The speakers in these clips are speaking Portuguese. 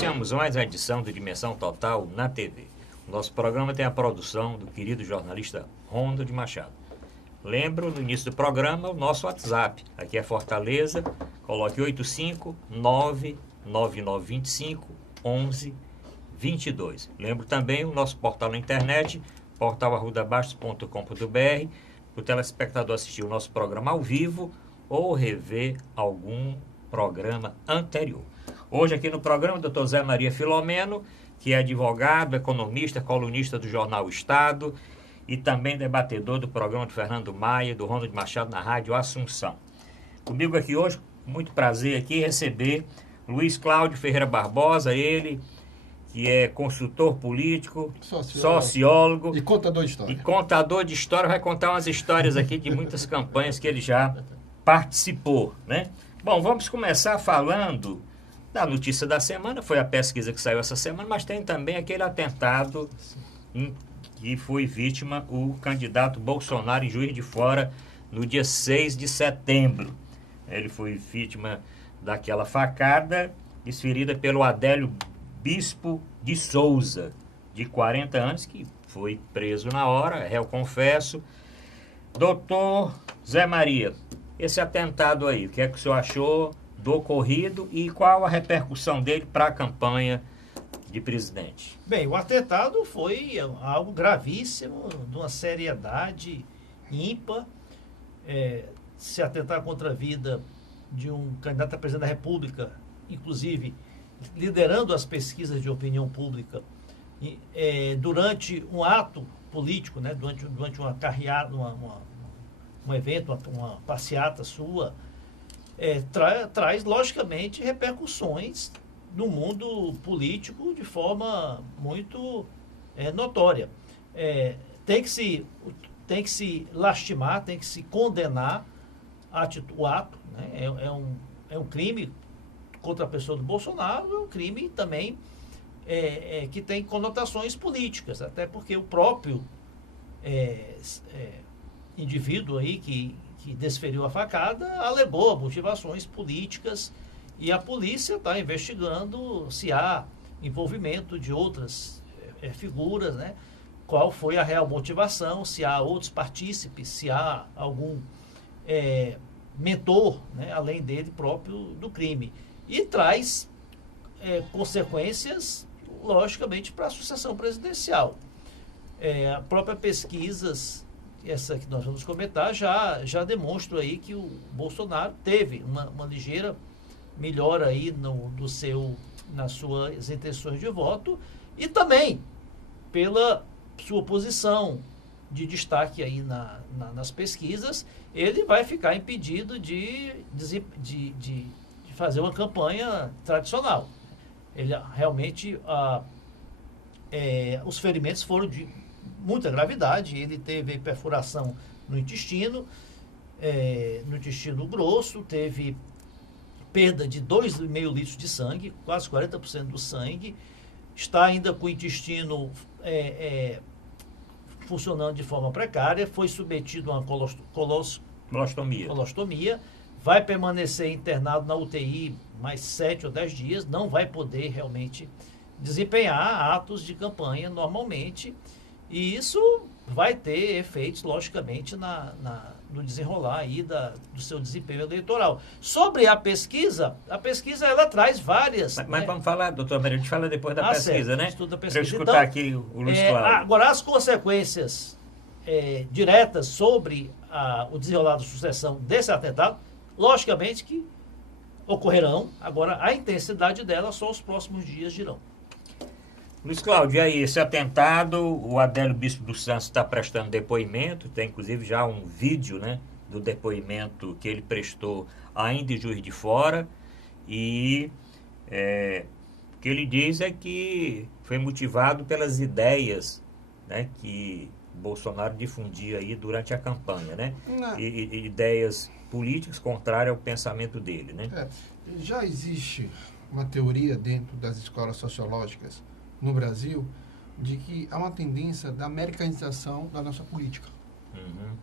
Iniciamos mais uma edição do Dimensão Total na TV. O nosso programa tem a produção do querido jornalista Ronald Machado. Lembro, no início do programa, o nosso WhatsApp. Aqui é Fortaleza, coloque 859-9925-1122. Lembro também o nosso portal na internet, portalarrudabastos.com.br, para o telespectador assistir o nosso programa ao vivo ou rever algum programa anterior. Hoje aqui no programa, o Dr. Zé Maria Filomeno, que é advogado, economista, colunista do jornal Estado e também debatedor do programa do Fernando Maia, do Ronald Machado na Rádio Assunção. Comigo aqui hoje, com muito prazer aqui, receber Luiz Cláudio Ferreira Barbosa, ele que é consultor político, sociólogo e contador de história. E contador de história, vai contar umas histórias aqui de muitas campanhas que ele já participou, né? Bom, vamos começar falando da notícia da semana, foi a pesquisa que saiu essa semana, mas tem também aquele atentado em que foi vítima o candidato Bolsonaro em Juiz de Fora no dia 6 de setembro. Ele foi vítima daquela facada desferida pelo Adélio Bispo de Souza, de 40 anos, que foi preso na hora, réu confesso. Doutor Zé Maria, esse atentado aí, o que é que o senhor achou do ocorrido e qual a repercussão dele para a campanha de presidente? Bem, o atentado foi algo gravíssimo, de uma seriedade ímpar. Se atentar contra a vida de um candidato a presidente da República, inclusive liderando as pesquisas de opinião pública, durante um ato político, né, durante uma carreata, um evento, uma passeata sua, traz, logicamente, repercussões no mundo político de forma muito notória. Tem que se lastimar, tem que se condenar o ato, né? É um crime contra a pessoa do Bolsonaro, é um crime também que tem conotações políticas, até porque o próprio indivíduo aí que desferiu a facada alegou motivações políticas e a polícia está investigando se há envolvimento de outras figuras, né? Qual foi a real motivação, se há outros partícipes, se há algum mentor, né, além dele próprio do crime. E traz consequências, logicamente, para a sucessão presidencial. A própria pesquisas, essa que nós vamos comentar, já demonstra aí que o Bolsonaro teve uma ligeira melhora aí nas suas intenções de voto e também pela sua posição de destaque aí nas pesquisas, ele vai ficar impedido de fazer uma campanha tradicional. Ele realmente, os ferimentos foram de muita gravidade, ele teve perfuração no intestino grosso, teve perda de 2,5 litros de sangue, quase 40% do sangue, está ainda com o intestino funcionando de forma precária, foi submetido a uma colostomia, vai permanecer internado na UTI mais 7 ou 10 dias, não vai poder realmente desempenhar atos de campanha normalmente, e isso vai ter efeitos, logicamente, no desenrolar aí do seu desempenho eleitoral. Sobre a pesquisa ela traz várias... Mas vamos falar, doutor Maria, a gente fala depois da pesquisa, né? Para eu escutar então, aqui o Luiz Cláudio. Agora, as consequências diretas sobre o desenrolar da sucessão desse atentado, logicamente que ocorrerão. Agora, a intensidade dela só os próximos dias dirão. Luiz Cláudio, e aí, esse atentado, o Adélio Bispo dos Santos está prestando depoimento, tem inclusive já um vídeo, né, do depoimento que ele prestou ainda em Juiz de Fora, e o que ele diz é que foi motivado pelas ideias, né, que Bolsonaro difundia aí durante a campanha, né, e ideias políticas contrárias ao pensamento dele, né. Já existe uma teoria dentro das escolas sociológicas no Brasil, de que há uma tendência da americanização da nossa política. Uhum.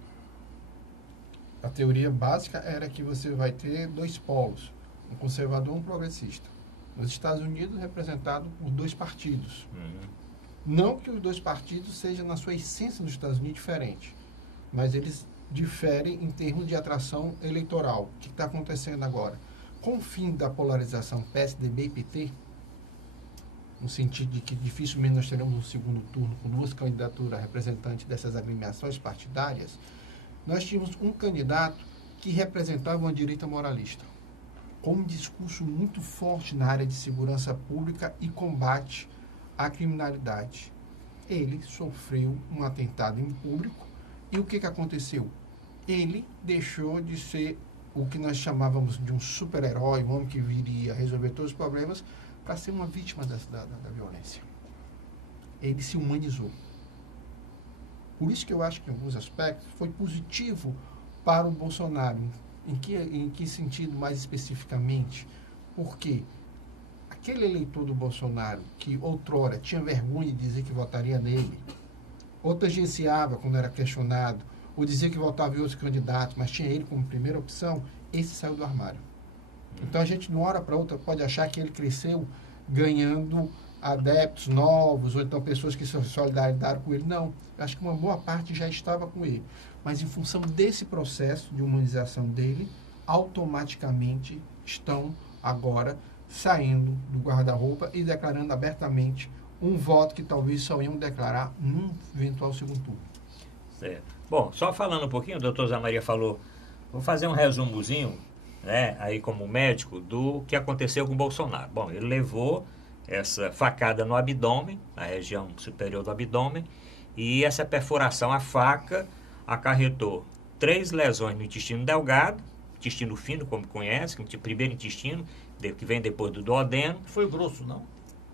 A teoria básica era que você vai ter dois polos, um conservador e um progressista. Nos Estados Unidos, representado por 2 partidos. Uhum. Não que os 2 partidos sejam, na sua essência, nos Estados Unidos, diferentes, mas eles diferem em termos de atração eleitoral. O que está acontecendo agora? Com o fim da polarização PSDB e PT, no sentido de que dificilmente nós teremos um segundo turno com 2 candidaturas representantes dessas agremiações partidárias, nós tínhamos um candidato que representava uma direita moralista, com um discurso muito forte na área de segurança pública e combate à criminalidade. Ele sofreu um atentado em público e o que aconteceu? Ele deixou de ser o que nós chamávamos de um super-herói, um homem que viria resolver todos os problemas, para ser uma vítima da violência. Ele se humanizou. Por isso que eu acho que, em alguns aspectos, foi positivo para o Bolsonaro. Em que sentido, mais especificamente? Porque aquele eleitor do Bolsonaro, que outrora tinha vergonha de dizer que votaria nele, ou tangenciava quando era questionado, ou dizia que votava em outros candidatos, mas tinha ele como primeira opção, esse saiu do armário. Então a gente, de uma hora para outra, pode achar que ele cresceu ganhando adeptos novos, ou então pessoas que se solidarizaram com ele. Não, eu acho que uma boa parte já estava com ele. Mas em função desse processo de humanização dele, automaticamente estão agora saindo do guarda-roupa e declarando abertamente um voto que talvez só iam declarar num eventual segundo turno. Certo. Bom, só falando um pouquinho, o doutor Zé Maria falou, vou fazer um resumozinho, né, aí como médico, do que aconteceu com o Bolsonaro. Bom, ele levou essa facada no abdômen, na região superior do abdômen, e essa perfuração, a faca, acarretou 3 lesões no intestino delgado, intestino fino, como conhece, que é o primeiro intestino, que vem depois do duodeno. Foi o grosso, não?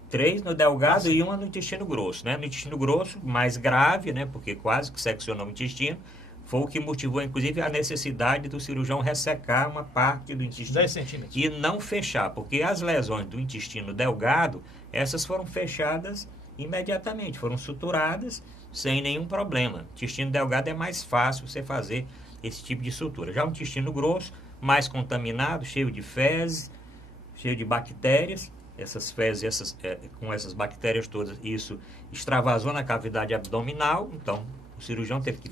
3 no delgado e 1 no intestino grosso, né? No intestino grosso, mais grave, né? Porque quase que seccionou o intestino, foi o que motivou, inclusive, a necessidade do cirurgião ressecar uma parte do intestino. 10 centímetros. E não fechar, porque as lesões do intestino delgado, essas foram fechadas imediatamente, foram suturadas sem nenhum problema. Intestino delgado é mais fácil você fazer esse tipo de sutura. Já o intestino grosso, mais contaminado, cheio de fezes, cheio de bactérias, essas fezes, com essas bactérias todas, isso extravasou na cavidade abdominal, então o cirurgião teve que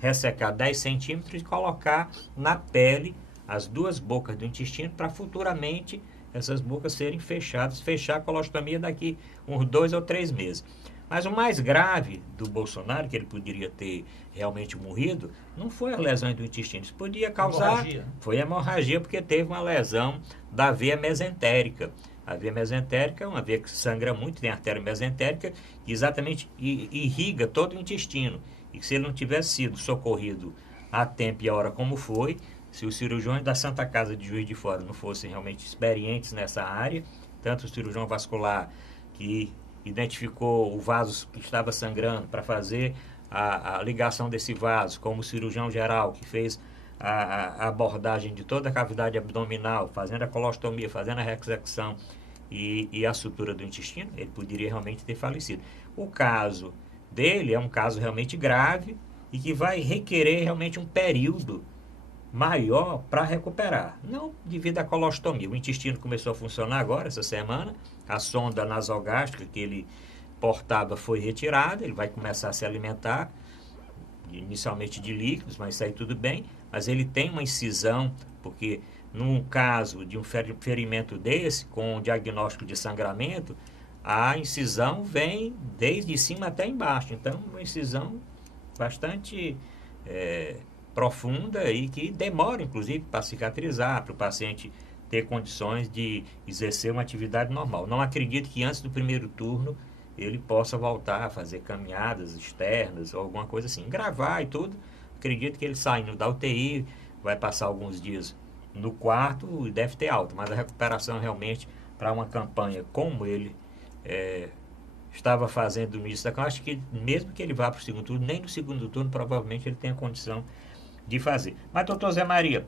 ressecar 10 centímetros e colocar na pele as 2 bocas do intestino para futuramente essas bocas serem fechadas, fechar a colostomia daqui uns 2 ou 3 meses. Mas o mais grave do Bolsonaro, que ele poderia ter realmente morrido, não foi a lesão do intestino. Isso podia causar... Hemorragia. Foi hemorragia, porque teve uma lesão da veia mesentérica. A veia mesentérica é uma veia que sangra muito, tem a artéria mesentérica, que exatamente irriga todo o intestino. E se ele não tivesse sido socorrido a tempo e a hora como foi, se os cirurgiões da Santa Casa de Juiz de Fora não fossem realmente experientes nessa área, tanto o cirurgião vascular que identificou o vaso que estava sangrando para fazer a ligação desse vaso, como o cirurgião geral que fez a abordagem de toda a cavidade abdominal, fazendo a colostomia, fazendo a ressecção e a sutura do intestino, ele poderia realmente ter falecido. O caso dele é um caso realmente grave e que vai requerer realmente um período maior para recuperar, não devido à colostomia. O intestino começou a funcionar agora, essa semana, a sonda nasogástrica que ele portava foi retirada, ele vai começar a se alimentar, inicialmente de líquidos, mas isso aí tudo bem, mas ele tem uma incisão, porque num caso de um ferimento desse, com diagnóstico de sangramento, a incisão vem desde cima até embaixo, então uma incisão bastante profunda e que demora, inclusive, para cicatrizar, para o paciente ter condições de exercer uma atividade normal. Não acredito que antes do primeiro turno ele possa voltar a fazer caminhadas externas ou alguma coisa assim. Gravar e tudo, acredito que ele saindo da UTI, vai passar alguns dias no quarto e deve ter alta, mas a recuperação realmente para uma campanha como ele estava fazendo no início da campanha, acho que mesmo que ele vá para o segundo turno, nem no segundo turno provavelmente ele tem a condição de fazer. Mas, doutor Zé Maria,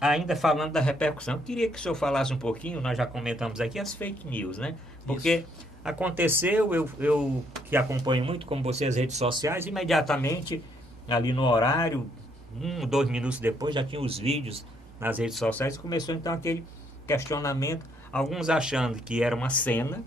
ainda falando da repercussão, eu queria que o senhor falasse um pouquinho, nós já comentamos aqui, as fake news, né? Porque aconteceu, eu que acompanho muito, como você, as redes sociais, imediatamente, ali no horário, 2 minutos depois, já tinha os vídeos nas redes sociais, começou então aquele questionamento Alguns achando que era uma cena,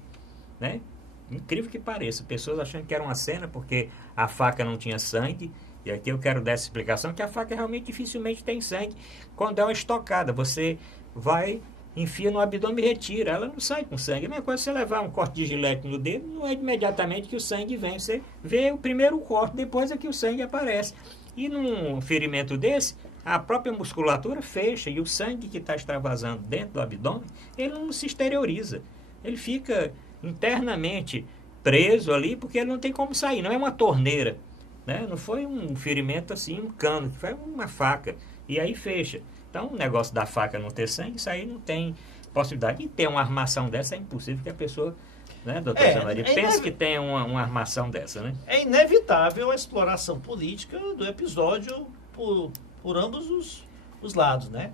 né? Incrível que pareça, pessoas achando que era uma cena porque a faca não tinha sangue. E aqui eu quero dar essa explicação, que a faca realmente dificilmente tem sangue quando é uma estocada. Você vai, enfia no abdômen e retira. Ela não sai com sangue. A mesma coisa você levar um corte de gilete no dedo, não é imediatamente que o sangue vem. Você vê o primeiro corte, depois é que o sangue aparece. E num ferimento desse, a própria musculatura fecha e o sangue que está extravasando dentro do abdômen, ele não se exterioriza. Ele fica internamente preso ali porque ele não tem como sair. Não é uma torneira, né? Não foi um ferimento assim, um cano, foi uma faca. E aí fecha. Então, o negócio da faca não ter sangue, isso aí não tem possibilidade. E ter uma armação dessa é impossível que a pessoa, né, doutora Zé Maria, pense que tenha uma armação dessa, né? É inevitável a exploração política do episódio por ambos os lados, né?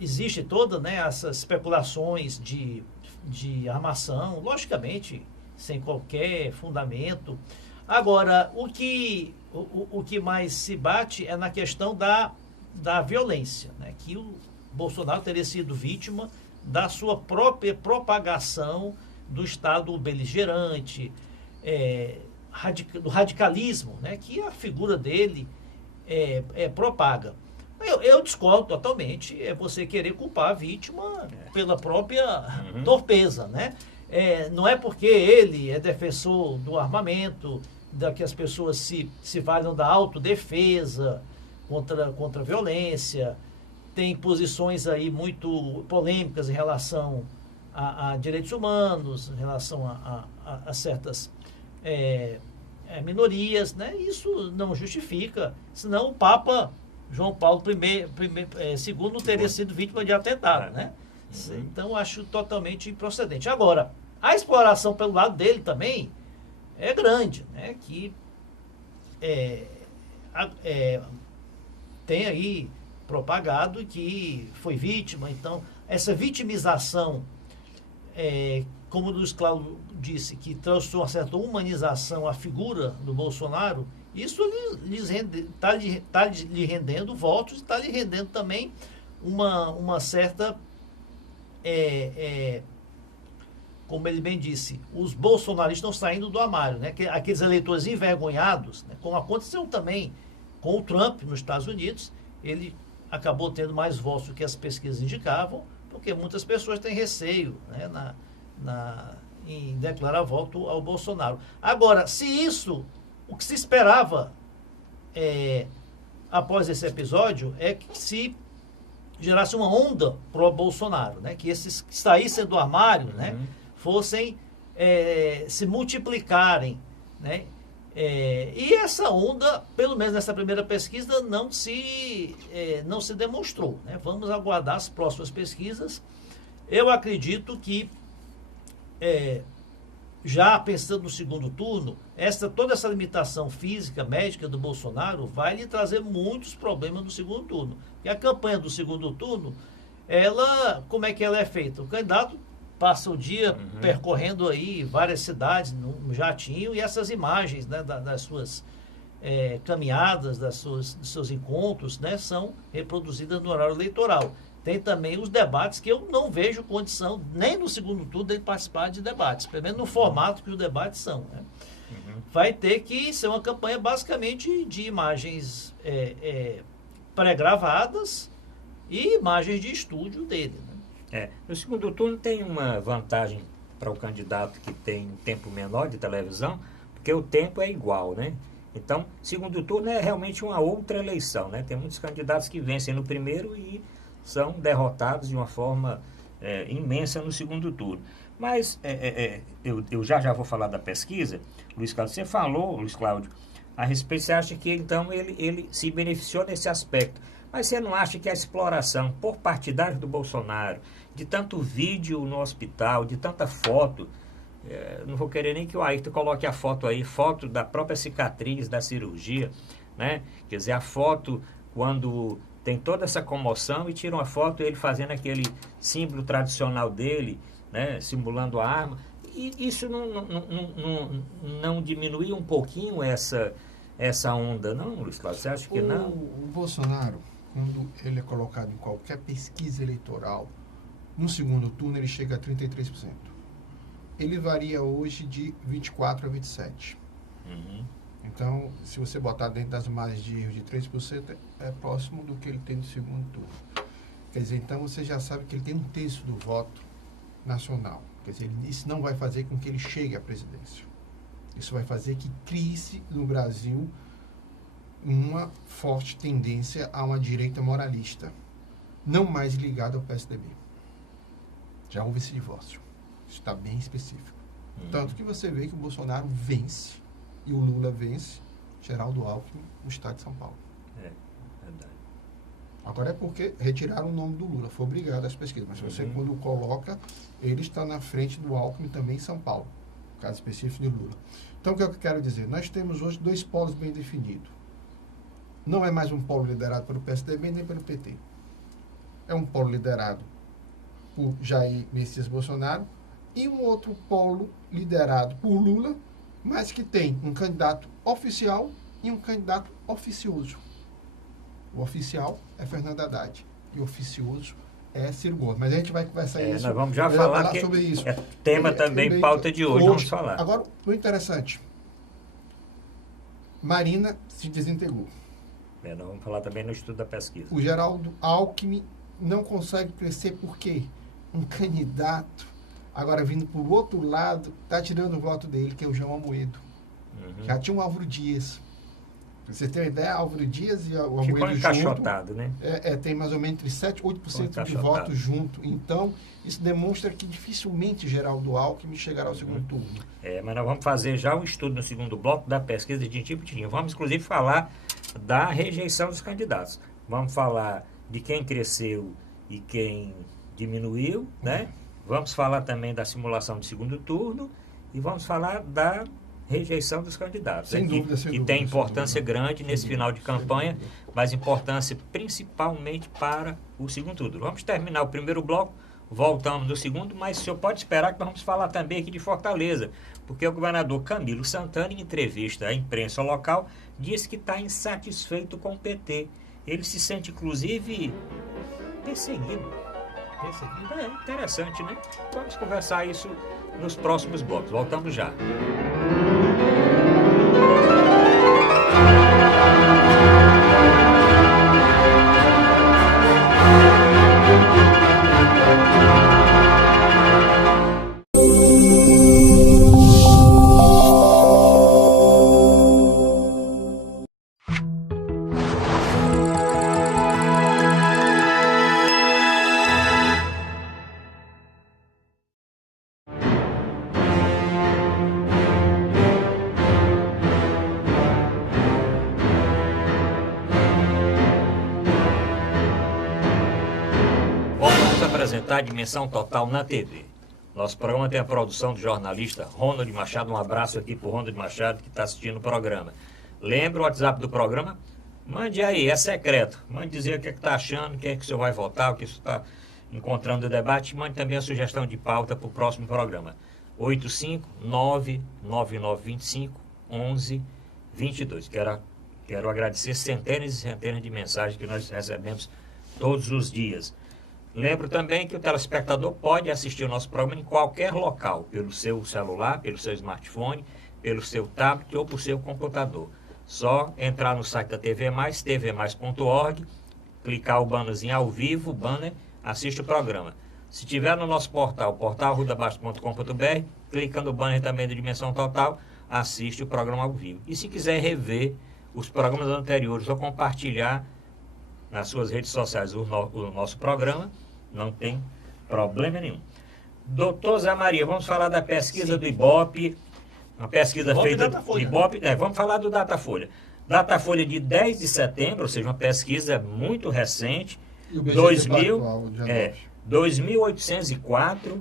Existe toda, né, essas especulações de armação, logicamente, sem qualquer fundamento. Agora, o que mais se bate é na questão da violência, né? Que o Bolsonaro teria sido vítima da sua própria propagação do Estado beligerante, do radicalismo, né? Que a figura dele propaga. Eu discordo totalmente, é você querer culpar a vítima pela própria torpeza, né? Não é porque ele é defensor do armamento, que as pessoas se valham da autodefesa contra a violência, tem posições aí muito polêmicas em relação a direitos humanos, em relação a certas minorias, né? Isso não justifica, senão o Papa João Paulo II teria sido vítima de atentado, né? Então, acho totalmente improcedente. Agora, a exploração pelo lado dele também é grande, né? Que tem aí propagado que foi vítima. Então, essa vitimização, como o Luiz Cláudio disse, que trouxe uma certa humanização à figura do Bolsonaro, isso está lhe rendendo votos, está lhe rendendo também uma certa, como ele bem disse, os bolsonaristas estão saindo do armário, né? Aqueles eleitores envergonhados, né? Como aconteceu também com o Trump nos Estados Unidos, ele acabou tendo mais votos do que as pesquisas indicavam, porque muitas pessoas têm receio, né, em declarar voto ao Bolsonaro. Agora, o que se esperava após esse episódio é que se gerasse uma onda pró-Bolsonaro, né? Que esses que saíssem do armário, né, fossem se multiplicarem, né? E essa onda, pelo menos nessa primeira pesquisa, não se demonstrou, né? Vamos aguardar as próximas pesquisas. Eu acredito que já pensando no segundo turno, toda essa limitação física, médica do Bolsonaro vai lhe trazer muitos problemas no segundo turno. E a campanha do segundo turno, como é que ela é feita? O candidato passa o dia percorrendo aí várias cidades no jatinho, e essas imagens, né, das suas caminhadas, dos seus encontros, né, são reproduzidas no horário eleitoral. Tem também os debates, que eu não vejo condição, nem no segundo turno, de participar de debates, pelo menos no formato que os debates são, né? Vai ter que ser uma campanha basicamente de imagens pré-gravadas e imagens de estúdio dele, né? No segundo turno tem uma vantagem para o candidato que tem um tempo menor de televisão, porque o tempo é igual, né? Então, segundo turno é realmente uma outra eleição, né? Tem muitos candidatos que vencem no primeiro e são derrotados de uma forma imensa no segundo turno. Mas eu já vou falar da pesquisa. Luiz Cláudio, você falou, Luiz Cláudio, a respeito, você acha que então ele se beneficiou nesse aspecto. Mas você não acha que a exploração por partidários do Bolsonaro, de tanto vídeo no hospital, de tanta foto, não vou querer nem que o Ayrton coloque a foto aí, foto da própria cicatriz da cirurgia, né? Quer dizer, a foto quando tem toda essa comoção e tira uma foto ele fazendo aquele símbolo tradicional dele, né? Simulando a arma. E isso não diminui um pouquinho essa onda, não, Luiz Cláudio? Você acha que não? O Bolsonaro, quando ele é colocado em qualquer pesquisa eleitoral, No segundo turno, ele chega a 33%. Ele varia hoje de 24% a 27%. Então, se você botar dentro das margens de erro de 3%, é próximo do que ele tem no segundo turno. Quer dizer, então você já sabe que ele tem 1/3 do voto nacional. Quer dizer, isso não vai fazer com que ele chegue à presidência. Isso vai fazer que crie-se no Brasil uma forte tendência a uma direita moralista, não mais ligada ao PSDB. Já houve esse divórcio. Isso está bem específico. Tanto que você vê que o Bolsonaro vence e o Lula vence Geraldo Alckmin no estado de São Paulo. É, verdade. Agora é porque retiraram o nome do Lula, foi obrigado às pesquisas. Mas você, quando coloca, ele está na frente do Alckmin também em São Paulo. No caso específico do Lula. Então, o que eu quero dizer? Nós temos hoje 2 polos bem definidos. Não é mais um polo liderado pelo PSDB nem pelo PT. É um polo liderado por Jair Messias Bolsonaro e um outro polo liderado por Lula, mas que tem um candidato oficial e um candidato oficioso. O oficial é Fernando Haddad e o oficioso é Ciro Gomes. Mas a gente vai conversar isso. Nós vamos já falar sobre isso. É tema também, pauta de hoje, vamos falar. Agora, o interessante, Marina se desintegrou. Nós vamos falar também no estudo da pesquisa. O Geraldo Alckmin não consegue crescer porque um candidato, agora vindo por outro lado, está tirando o voto dele, que é o João Amoedo. Já tinha um Álvaro Dias. Pra você ter uma ideia, Álvaro Dias e o Ficou Amoedo encaixotado, junto, né? tem mais ou menos entre 7% e 8% de votos junto. Então, isso demonstra que dificilmente Geraldo Alckmin chegará ao segundo turno. Mas nós vamos fazer já o estudo no segundo bloco da pesquisa de tipo. Vamos, inclusive, falar da rejeição dos candidatos. Vamos falar de quem cresceu e quem diminuiu, né? Vamos falar também da simulação de segundo turno e vamos falar da rejeição dos candidatos. Sem dúvida, que tem importância grande nesse final de campanha, mas importância principalmente para o segundo turno. Vamos terminar o primeiro bloco, voltamos no segundo, mas o senhor pode esperar que vamos falar também aqui de Fortaleza, porque o governador Camilo Santana, em entrevista à imprensa local, disse que está insatisfeito com o PT. Ele se sente, inclusive, perseguido. É interessante, né? Vamos conversar isso nos próximos blocos. Voltamos já. Apresentar a Dimensão Total na TV. Nosso programa tem a produção do jornalista Ronald Machado. Um abraço aqui para o Ronald Machado que está assistindo o programa. Lembra o WhatsApp do programa? Mande aí, é secreto. Mande dizer o que está achando, quem é que o senhor vai votar, o que o senhor está encontrando no debate. Mande também a sugestão de pauta para o próximo programa. 859-9925-1122. Quero agradecer centenas e centenas de mensagens que nós recebemos todos os dias. Lembro também que o telespectador pode assistir o nosso programa em qualquer local, pelo seu celular, pelo seu smartphone, pelo seu tablet ou por seu computador. Só entrar no site da TV Mais, tvmais.org, clicar o bannerzinho ao vivo, banner, assiste o programa. Se tiver no nosso portal, portal@rudabastos.com.br, clica no banner também da Dimensão Total, assiste o programa ao vivo. E se quiser rever os programas anteriores ou compartilhar nas suas redes sociais o nosso programa, não tem problema nenhum. Doutor Zé Maria, vamos falar da pesquisa do Ibope, uma pesquisa feita do Ibope, vamos falar do Datafolha. Datafolha de 10 de setembro, ou seja, uma pesquisa muito recente, 2.804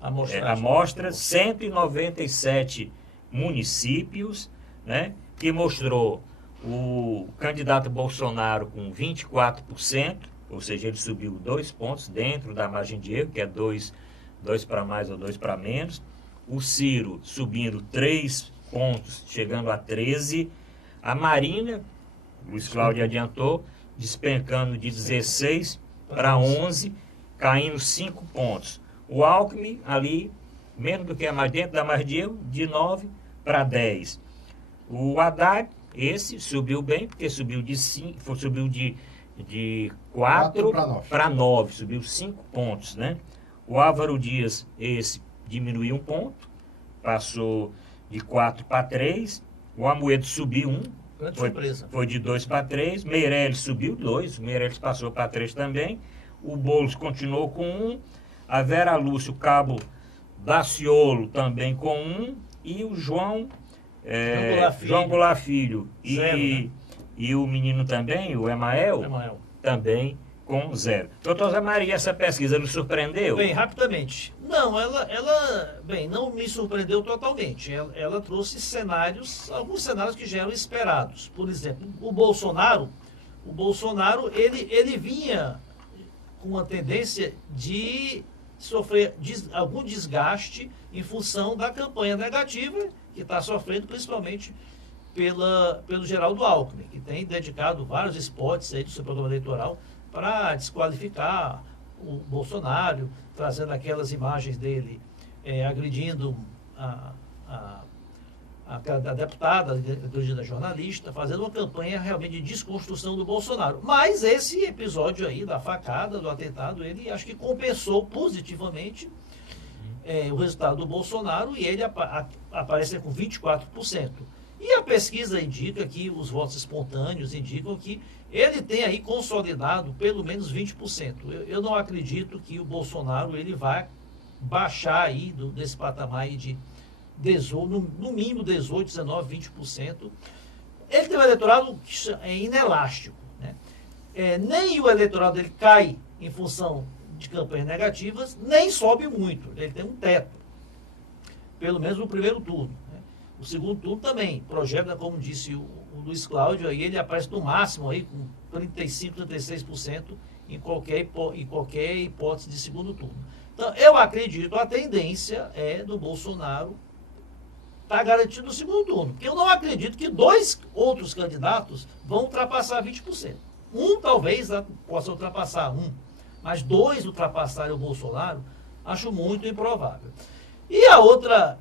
amostras, 197 municípios, né, que mostrou o candidato Bolsonaro com 24%, ou seja, ele subiu 2 pontos dentro da margem de erro, que é 2 para mais ou 2 para menos. O Ciro subindo 3 pontos, chegando a 13. A Marina, Luiz Cláudio adiantou, despencando de 16 para 11. caindo 5 pontos. O Alckmin ali, menos do que a mais dentro da margem de erro, de 9 para 10. O Haddad, esse subiu bem, porque subiu de 5, subiu de 4 para 9, subiu 5 pontos, né? O Álvaro Dias, esse diminuiu 1 ponto, passou de 4 para 3. O Amoedo subiu 1, foi de 2 para 3. Meirelles subiu 2, o Meirelles passou para 3 também. O Boulos continuou com 1. A Vera Lúcia, o Cabo Daciolo também com 1. E o João Goulart Filho e o menino também, o Emael. Também com 0. Doutor Zé Maria, essa pesquisa nos surpreendeu? Bem, rapidamente. Não, ela não me surpreendeu totalmente. Ela trouxe alguns cenários que já eram esperados. Por exemplo, o Bolsonaro, ele vinha com uma tendência de sofrer algum desgaste em função da campanha negativa que está sofrendo, principalmente pelo Geraldo Alckmin, que tem dedicado vários spots aí do seu programa eleitoral para desqualificar o Bolsonaro, trazendo aquelas imagens dele agredindo a deputada, agredindo a jornalista, fazendo uma campanha realmente de desconstrução do Bolsonaro. Mas esse episódio aí da facada, do atentado, ele acho que compensou positivamente o resultado do Bolsonaro e ele aparece com 24%. E a pesquisa indica que os votos espontâneos indicam que ele tem aí consolidado pelo menos 20%. Eu não acredito que o Bolsonaro ele vai baixar aí desse patamar aí de 18, no mínimo 18, 19, 20%. Ele tem um eleitorado inelástico, né? Nem o eleitorado dele cai em função de campanhas negativas, nem sobe muito. Ele tem um teto, pelo menos no primeiro turno. O segundo turno também projeta, como disse o Luiz Cláudio, aí ele aparece no máximo aí com 35%, 36% em qualquer hipótese de segundo turno. Então, eu acredito, a tendência é do Bolsonaro estar garantido no segundo turno. Porque eu não acredito que 2 outros candidatos vão ultrapassar 20%. Um talvez possa ultrapassar mas 2 ultrapassarem o Bolsonaro, acho muito improvável. E a outra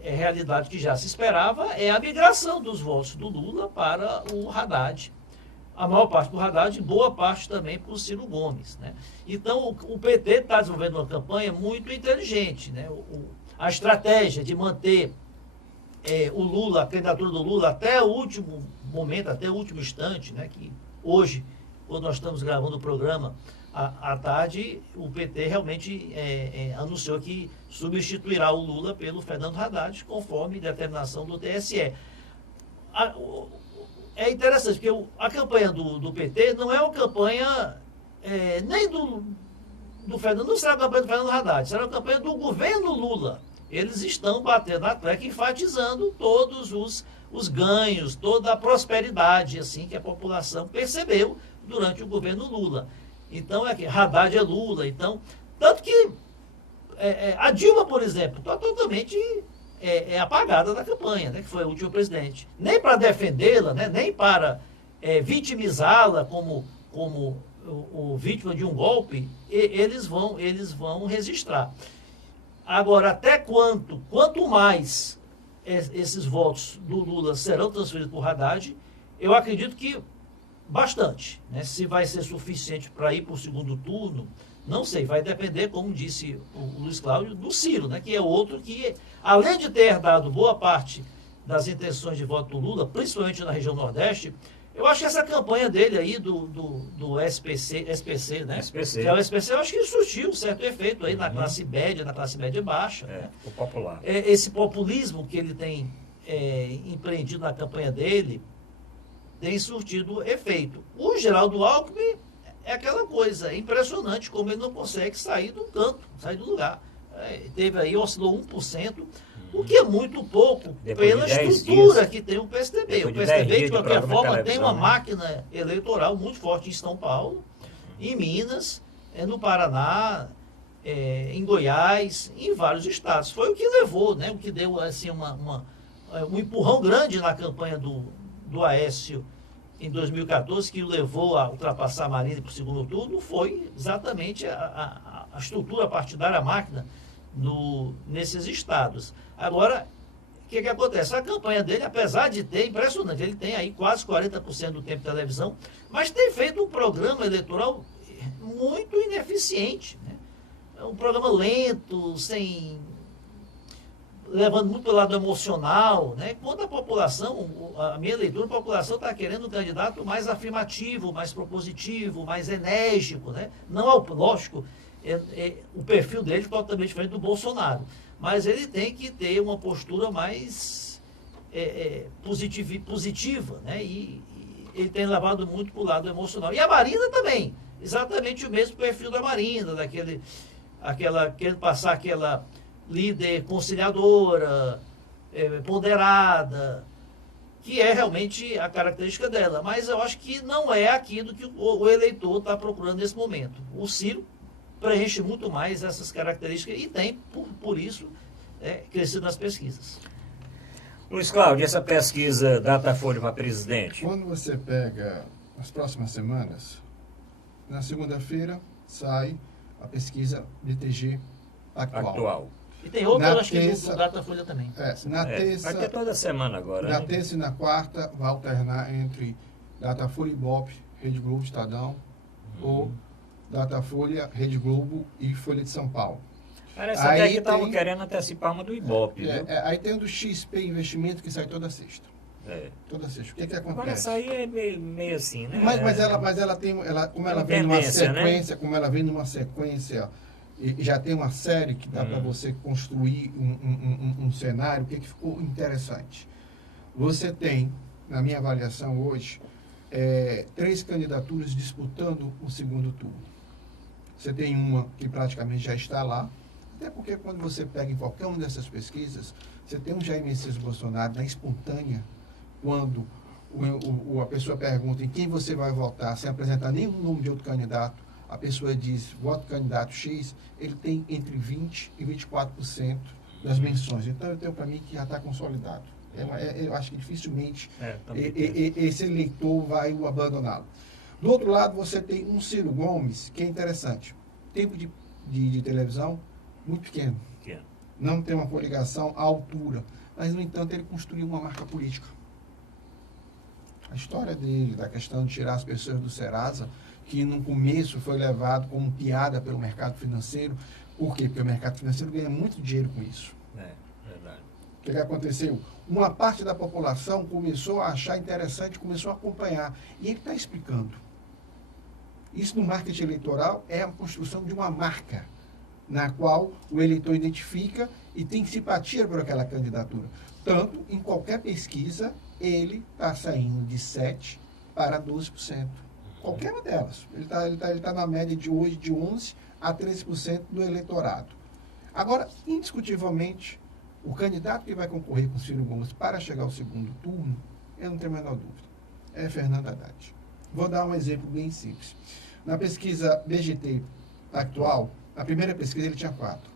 realidade que já se esperava é a migração dos votos do Lula para o Haddad. A maior parte para o Haddad e boa parte também para o Ciro Gomes, né? Então, o PT está desenvolvendo uma campanha muito inteligente, né? A estratégia de manter o Lula, a candidatura do Lula até o último momento, até o último instante, né? Que hoje, quando nós estamos gravando o programa, à tarde, o PT realmente anunciou que substituirá o Lula pelo Fernando Haddad, conforme determinação do TSE. É interessante, porque a campanha do PT não é uma campanha nem do Fernando, não será a campanha do Fernando Haddad, será a campanha do governo Lula. Eles estão batendo na tecla, enfatizando todos os ganhos, toda a prosperidade assim, que a população percebeu durante o governo Lula. Então, Haddad é Lula. Então, tanto que a Dilma, por exemplo, está totalmente apagada da campanha, né, que foi a última presidente. Nem para defendê-la, né, nem para vitimizá-la como o vítima de um golpe, eles vão registrar. Agora, até quanto mais esses votos do Lula serão transferidos para o Haddad, eu acredito que bastante, né? Se vai ser suficiente para ir para o segundo turno, não sei, vai depender, como disse o Luiz Cláudio, do Ciro, né? Que é outro que, além de ter herdado boa parte das intenções de voto do Lula, principalmente na região Nordeste, eu acho que essa campanha dele aí do SPC, né? SPC. Que é o SPC, eu acho que surtiu um certo efeito aí na classe média baixa. Né? O popular. Esse populismo que ele tem empreendido na campanha dele tem surtido efeito. O Geraldo Alckmin é aquela coisa, é impressionante como ele não consegue sair do canto, sair do lugar. Teve aí, oscilou 1%, o que é muito pouco pela estrutura que tem o PSDB. O PSDB, de qualquer forma, tem uma máquina eleitoral muito forte em São Paulo, em Minas, no Paraná, em Goiás, em vários estados. Foi o que levou, né, o que deu assim, um empurrão grande na campanha do Aécio em 2014, que o levou a ultrapassar a Marina para o segundo turno, foi exatamente a estrutura partidária, a máquina, nesses estados. Agora, o que acontece? A campanha dele, apesar de ter, impressionante, ele tem aí quase 40% do tempo de televisão, mas tem feito um programa eleitoral muito ineficiente, né? É um programa lento, levando muito pelo lado emocional, né? Enquanto a população, a minha leitura, a população está querendo um candidato mais afirmativo, mais propositivo, mais enérgico, né? Não, lógico, o perfil dele é totalmente diferente do Bolsonaro, mas ele tem que ter uma postura mais positiva, né? E ele tem levado muito para o lado emocional. E a Marina também, exatamente o mesmo perfil da Marina, querendo passar aquela líder conciliadora, ponderada, que é realmente a característica dela. Mas eu acho que não é aquilo que o eleitor está procurando nesse momento. O Ciro preenche muito mais essas características e tem, por isso, crescido nas pesquisas. Luiz Cláudio, essa pesquisa Datafolha para presidente? Quando você pega as próximas semanas, na segunda-feira sai a pesquisa BTG atual. E tem outra, acho que do Datafolha também. Na terça, vai ter toda semana agora. Na né? terça e na quarta vai alternar entre Datafolha e Ibope, Rede Globo, Estadão, ou Datafolha, Rede Globo e Folha de São Paulo. Parece até que estavam querendo antecipar uma do Ibope. Aí tem o do XP Investimento que sai toda sexta. Toda sexta. O que acontece? Agora essa aí é meio assim, né? Mas ela tem, como ela vem numa sequência, né? Como ela vem numa sequência, e já tem uma série que dá para você construir um cenário, o que ficou interessante? Você tem, na minha avaliação hoje, 3 candidaturas disputando o segundo turno. Você tem uma que praticamente já está lá, até porque quando você pega em qualquer uma dessas pesquisas, você tem um Jair Messias Bolsonaro na espontânea, quando a pessoa pergunta em quem você vai votar, sem apresentar nenhum nome de outro candidato, a pessoa diz, voto candidato X, ele tem entre 20% e 24% das menções. Então, eu tenho para mim que já está consolidado. Eu acho que dificilmente esse eleitor vai o abandoná-lo. Do outro lado, você tem um Ciro Gomes, que é interessante. Tempo de televisão muito pequeno. Não tem uma coligação à altura. Mas, no entanto, ele construiu uma marca política. A história dele, da questão de tirar as pessoas do Serasa, que no começo foi levado como piada pelo mercado financeiro. Por quê? Porque o mercado financeiro ganha muito dinheiro com isso. Verdade. O que aconteceu? Uma parte da população começou a achar interessante, começou a acompanhar. E ele está explicando. Isso no marketing eleitoral é a construção de uma marca, na qual o eleitor identifica e tem simpatia por aquela candidatura. Tanto, em qualquer pesquisa, ele está saindo de 7% para 12%. Qualquer uma delas. Ele tá na média de hoje de 11% a 13% do eleitorado. Agora, indiscutivelmente, o candidato que vai concorrer com o Ciro Gomes para chegar ao segundo turno, eu não tenho a menor dúvida, é Fernando Haddad. Vou dar um exemplo bem simples. Na pesquisa BGT atual, na primeira pesquisa ele tinha 4.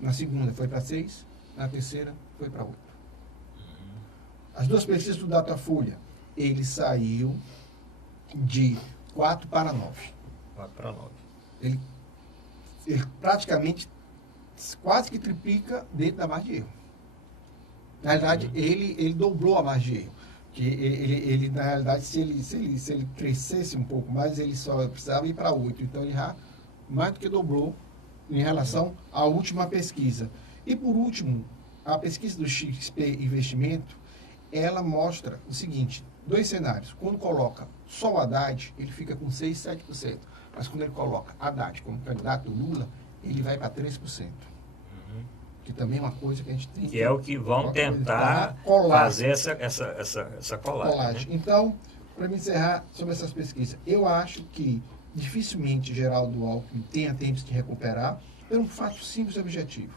Na segunda foi para 6, na terceira foi para 8. As 2 pesquisas do Datafolha, ele saiu de 4 para 9. 4 para 9. Ele praticamente quase que triplica dentro da margem de erro. Na realidade, ele dobrou a margem de erro. Que ele, na realidade, se ele crescesse um pouco mais, ele só precisava ir para 8. Então, ele já mais do que dobrou em relação à última pesquisa. E, por último, a pesquisa do XP Investimento, ela mostra o seguinte, 2 cenários. Quando coloca só o Haddad, ele fica com 6, 7%. Mas quando ele coloca Haddad como candidato do Lula, ele vai para 3%. Que também é uma coisa que a gente tem que é o que vão tentar fazer essa colagem. Né? Então, para me encerrar sobre essas pesquisas, eu acho que dificilmente Geraldo Alckmin tenha tempo de recuperar, por um fato simples e objetivo.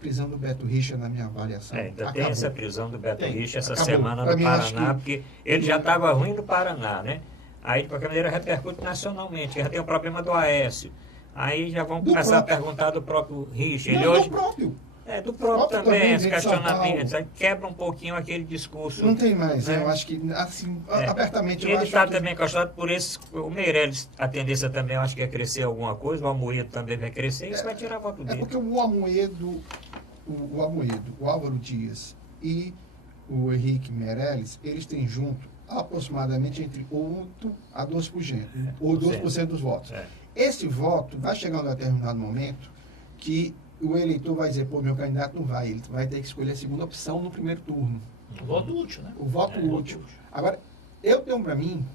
Prisão do Beto Richa, na minha avaliação. Ainda tem essa prisão do Beto Richa essa semana no Paraná, porque ele já estava ruim no Paraná, né? Aí, de qualquer maneira, repercute nacionalmente. Já tem o problema do Aécio. Aí já vão começar a perguntar do próprio Richa. Ele hoje... próprio. Do próprio Próprio também, também os vem de São questionamentos. Paulo. Aí quebra um pouquinho aquele discurso. Não tem mais, né? eu acho que, assim, abertamente, eu Ele acho está que... também questionado por esses. O Meirelles, a tendência também, eu acho que é crescer alguma coisa, o Amoedo também vai crescer, isso vai tirar voto É dele. porque o Amoedo, o Álvaro Dias e o Henrique Meirelles, eles têm junto aproximadamente entre 8% a 12%, ou 12% dos votos. Esse voto vai chegar em um determinado momento que o eleitor vai dizer, pô, meu candidato não vai, ele vai ter que escolher a segunda opção no primeiro turno. O voto útil, né? O voto útil. Agora, eu tenho para mim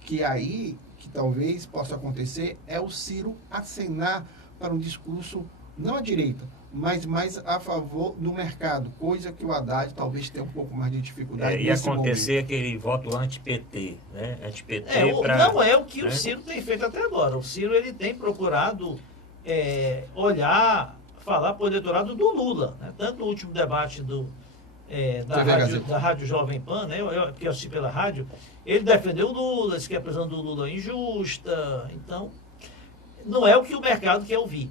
que aí, que talvez possa acontecer, é o Ciro acenar para um discurso, não à direita, mas mais a favor do mercado, coisa que o Haddad talvez tenha um pouco mais de dificuldade. Ia acontecer aquele voto anti-PT, né? Anti-PT não é o que o Ciro tem feito até agora. O Ciro ele tem procurado olhar, falar para o eleitorado do Lula, né? Tanto no último debate da Rádio Jovem Pan, né? Eu que assisti pela rádio, ele defendeu o Lula, disse que a prisão do Lula é injusta. Então, não é o que o mercado quer ouvir.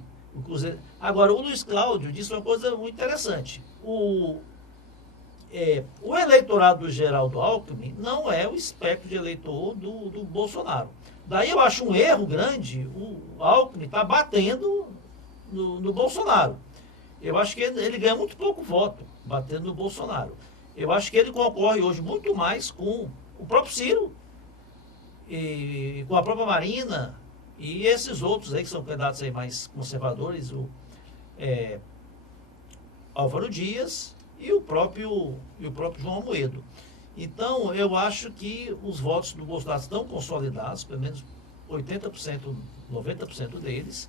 Agora, o Luiz Cláudio disse uma coisa muito interessante. O eleitorado do Geraldo Alckmin não é o espectro de eleitor do Bolsonaro. Daí eu acho um erro grande o Alckmin estar batendo no Bolsonaro. Eu acho que ele ganha muito pouco voto batendo no Bolsonaro. Eu acho que ele concorre hoje muito mais com o próprio Ciro e com a própria Marina e esses outros aí que são candidatos aí mais conservadores, o Álvaro Dias e o próprio João Amoedo. Então, eu acho que os votos do Bolsonaro estão consolidados, pelo menos 80%, 90% deles.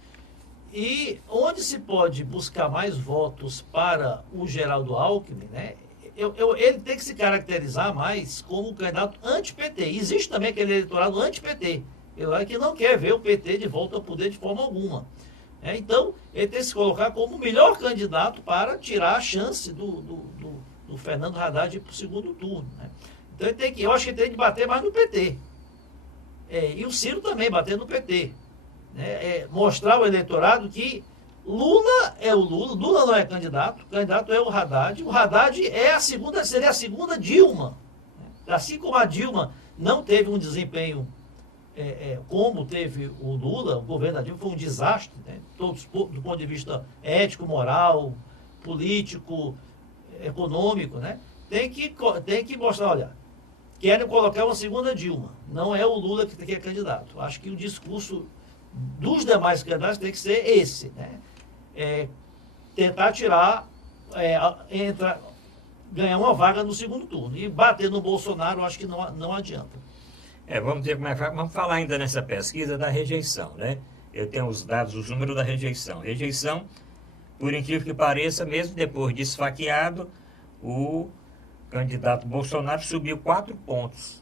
E onde se pode buscar mais votos para o Geraldo Alckmin, né? Ele tem que se caracterizar mais como um candidato anti-PT. Existe também aquele eleitorado anti-PT, que não quer ver o PT de volta ao poder de forma alguma. Então, ele tem que se colocar como o melhor candidato para tirar a chance do Fernando Haddad para o segundo turno. Né? Então, eu acho que ele tem que bater mais no PT. E o Ciro também bater no PT. Mostrar ao eleitorado que Lula é o Lula não é candidato, o candidato é o Haddad seria a segunda Dilma. Assim como a Dilma não teve um desempenho como teve o Lula, o governo da Dilma foi um desastre, né? Todos, do ponto de vista ético, moral, político, econômico, né? Tem que mostrar, olha, querem colocar uma segunda Dilma, não é o Lula que é candidato. Acho que o discurso dos demais candidatos tem que ser esse, né? Tentar tirar, ganhar uma vaga no segundo turno. E bater no Bolsonaro, acho que não adianta. Vamos ver como é que vai. Vamos falar ainda nessa pesquisa da rejeição, né? Eu tenho os dados, os números da rejeição. Rejeição, por incrível que pareça, mesmo depois de esfaqueado, o candidato Bolsonaro subiu 4 pontos.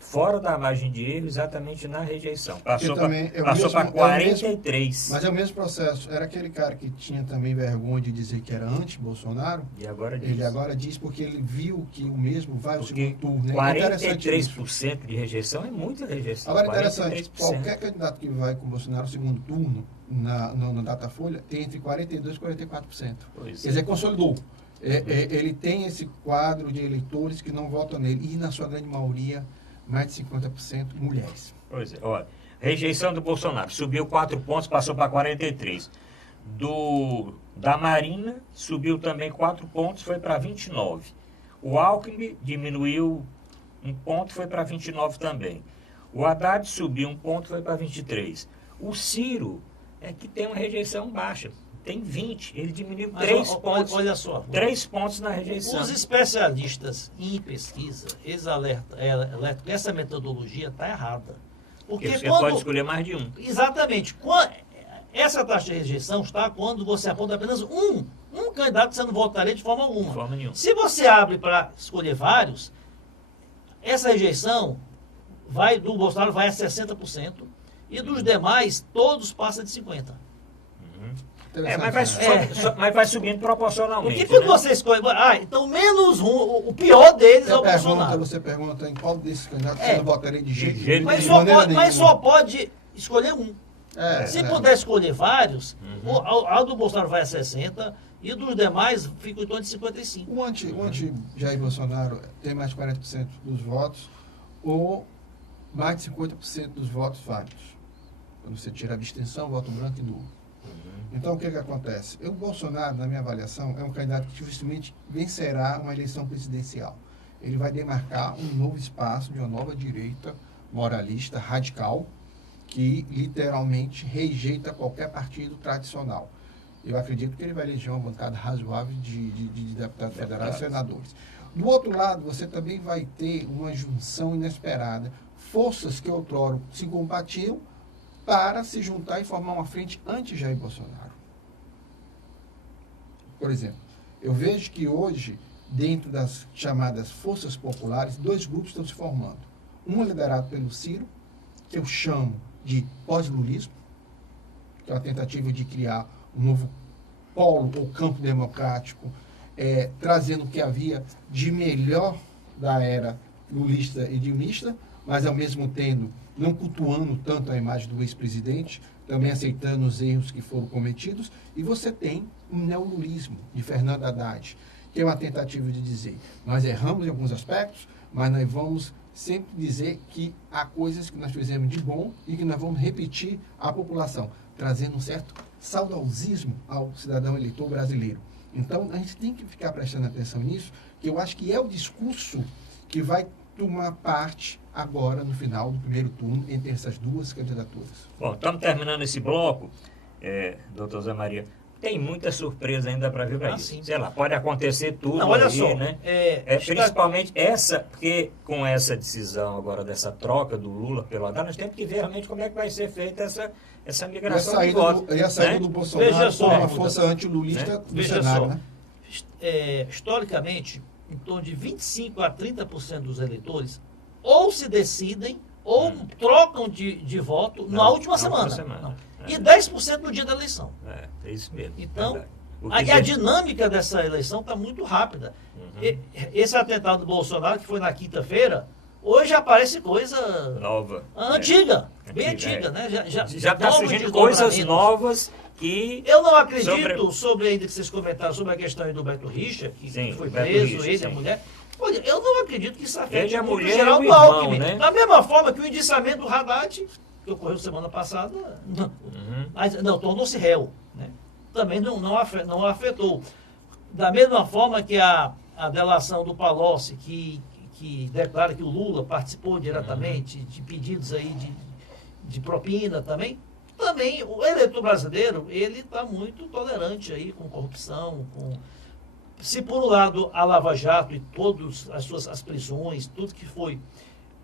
Fora da margem de erro, exatamente na rejeição. Passou para 43. Mas é o mesmo processo. Era aquele cara que tinha também vergonha de dizer que era anti-Bolsonaro. E agora diz. Ele agora diz porque ele viu que o mesmo vai ao segundo turno. Né? 43% de rejeição é muita rejeição. Agora, interessante, qualquer candidato que vai com o Bolsonaro no segundo turno, no Datafolha, tem entre 42% e 44%. Quer dizer, consolidou. Ele tem esse quadro de eleitores que não votam nele. E, na sua grande maioria, mais de 50% mulheres. Pois é, olha, rejeição do Bolsonaro, subiu 4 pontos, passou para 43. Da Marina, subiu também 4 pontos, foi para 29. O Alckmin diminuiu 1 ponto, foi para 29 também. O Haddad subiu 1 ponto, foi para 23. O Ciro é que tem uma rejeição baixa, tem 20, ele diminuiu 3 pontos. Olha só. 3 pontos na rejeição. Os especialistas em pesquisa, eles alertam, essa metodologia está errada. Porque você pode escolher mais de um. Exatamente. Essa taxa de rejeição está quando você aponta apenas um candidato que você não votaria de forma alguma. De forma nenhuma. Se você abre para escolher vários, essa rejeição do Bolsonaro vai a 60% e dos demais, todos passam de 50%. Mas vai subindo proporcionalmente. Porque quando você escolhe, então menos um, o pior deles é o Bolsonaro. Você pergunta em qual desses candidatos você não votaria de jeito nenhum. Mas só pode escolher um. Se puder escolher vários, a do Bolsonaro vai a 60% e dos demais fica em torno de 55%. O anti-Jair Bolsonaro tem mais de 40% dos votos ou mais de 50% dos votos válidos. Quando você tira a abstenção, voto branco e nulo. Então, o que acontece? O Bolsonaro, na minha avaliação, é um candidato que dificilmente vencerá uma eleição presidencial. Ele vai demarcar um novo espaço de uma nova direita moralista, radical, que literalmente rejeita qualquer partido tradicional. Eu acredito que ele vai eleger uma bancada razoável de deputados federais e senadores. Do outro lado, você também vai ter uma junção inesperada, forças que outrora se combatiam para se juntar e formar uma frente anti-Jair Bolsonaro. Por exemplo, eu vejo que hoje, dentro das chamadas forças populares, dois grupos estão se formando. Um é liderado pelo Ciro, que eu chamo de pós-lulismo, que é uma tentativa de criar um novo polo ou campo democrático, trazendo o que havia de melhor da era lulista e dilmista, mas ao mesmo tempo não cultuando tanto a imagem do ex-presidente, também aceitando os erros que foram cometidos. E você tem um neolulismo de Fernando Haddad, que é uma tentativa de dizer, nós erramos em alguns aspectos, mas nós vamos sempre dizer que há coisas que nós fizemos de bom e que nós vamos repetir à população, trazendo um certo saudosismo ao cidadão eleitor brasileiro. Então, a gente tem que ficar prestando atenção nisso, que eu acho que é o discurso que vai tomar parte agora, no final do primeiro turno, entre essas duas candidaturas. Bom, estamos terminando esse bloco, doutor Zé Maria. Tem muita surpresa ainda para vir para isso. Sim. Sei lá, pode acontecer tudo. Não, olha aí, só, né? Principalmente essa, porque com essa decisão agora dessa troca do Lula pelo Haddad, nós temos que ver realmente como é que vai ser feita essa migração de votos. E a saída do Bolsonaro Veja só, como uma força antilulista do Veja cenário, só, né? Historicamente, em torno de 25% a 30% dos eleitores ou se decidem ou trocam de voto na última semana. Não. E 10% no dia da eleição. É isso mesmo. Então, a dinâmica dessa eleição está muito rápida. Esse atentado do Bolsonaro, que foi na quinta-feira, hoje aparece coisa nova. Antiga, bem antiga, né? Já está surgindo coisas novas que... Eu não acredito sobre ainda que vocês comentaram sobre a questão aí do Beto Richa, que foi preso, ele e a mulher. Olha, eu não acredito que isso afete a mulher geral e o do Alckmin. irmão, né? Da mesma forma que o indiciamento do Haddad, que ocorreu semana passada, tornou-se réu. Né? Também não afetou. Da mesma forma que a delação do Palocci, que declara que o Lula participou diretamente de pedidos aí de propina também o eleitor brasileiro, ele está muito tolerante aí com corrupção, se por um lado a Lava Jato e todas as prisões, tudo que foi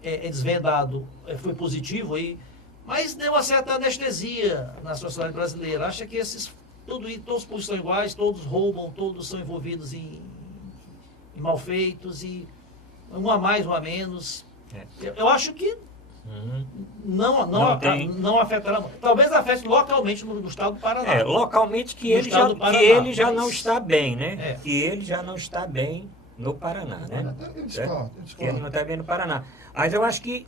desvendado foi positivo aí, mas deu uma certa anestesia na sociedade brasileira. Acha que todos são iguais, todos roubam, todos são envolvidos em malfeitos, e um a mais, um a menos. Eu acho que não afetará. Talvez afete localmente no estado do Paraná. Localmente que ele já não está bem, né? Que ele já não está bem no Paraná, né? Eu discordo. Que ele não está bem no Paraná. Mas eu acho que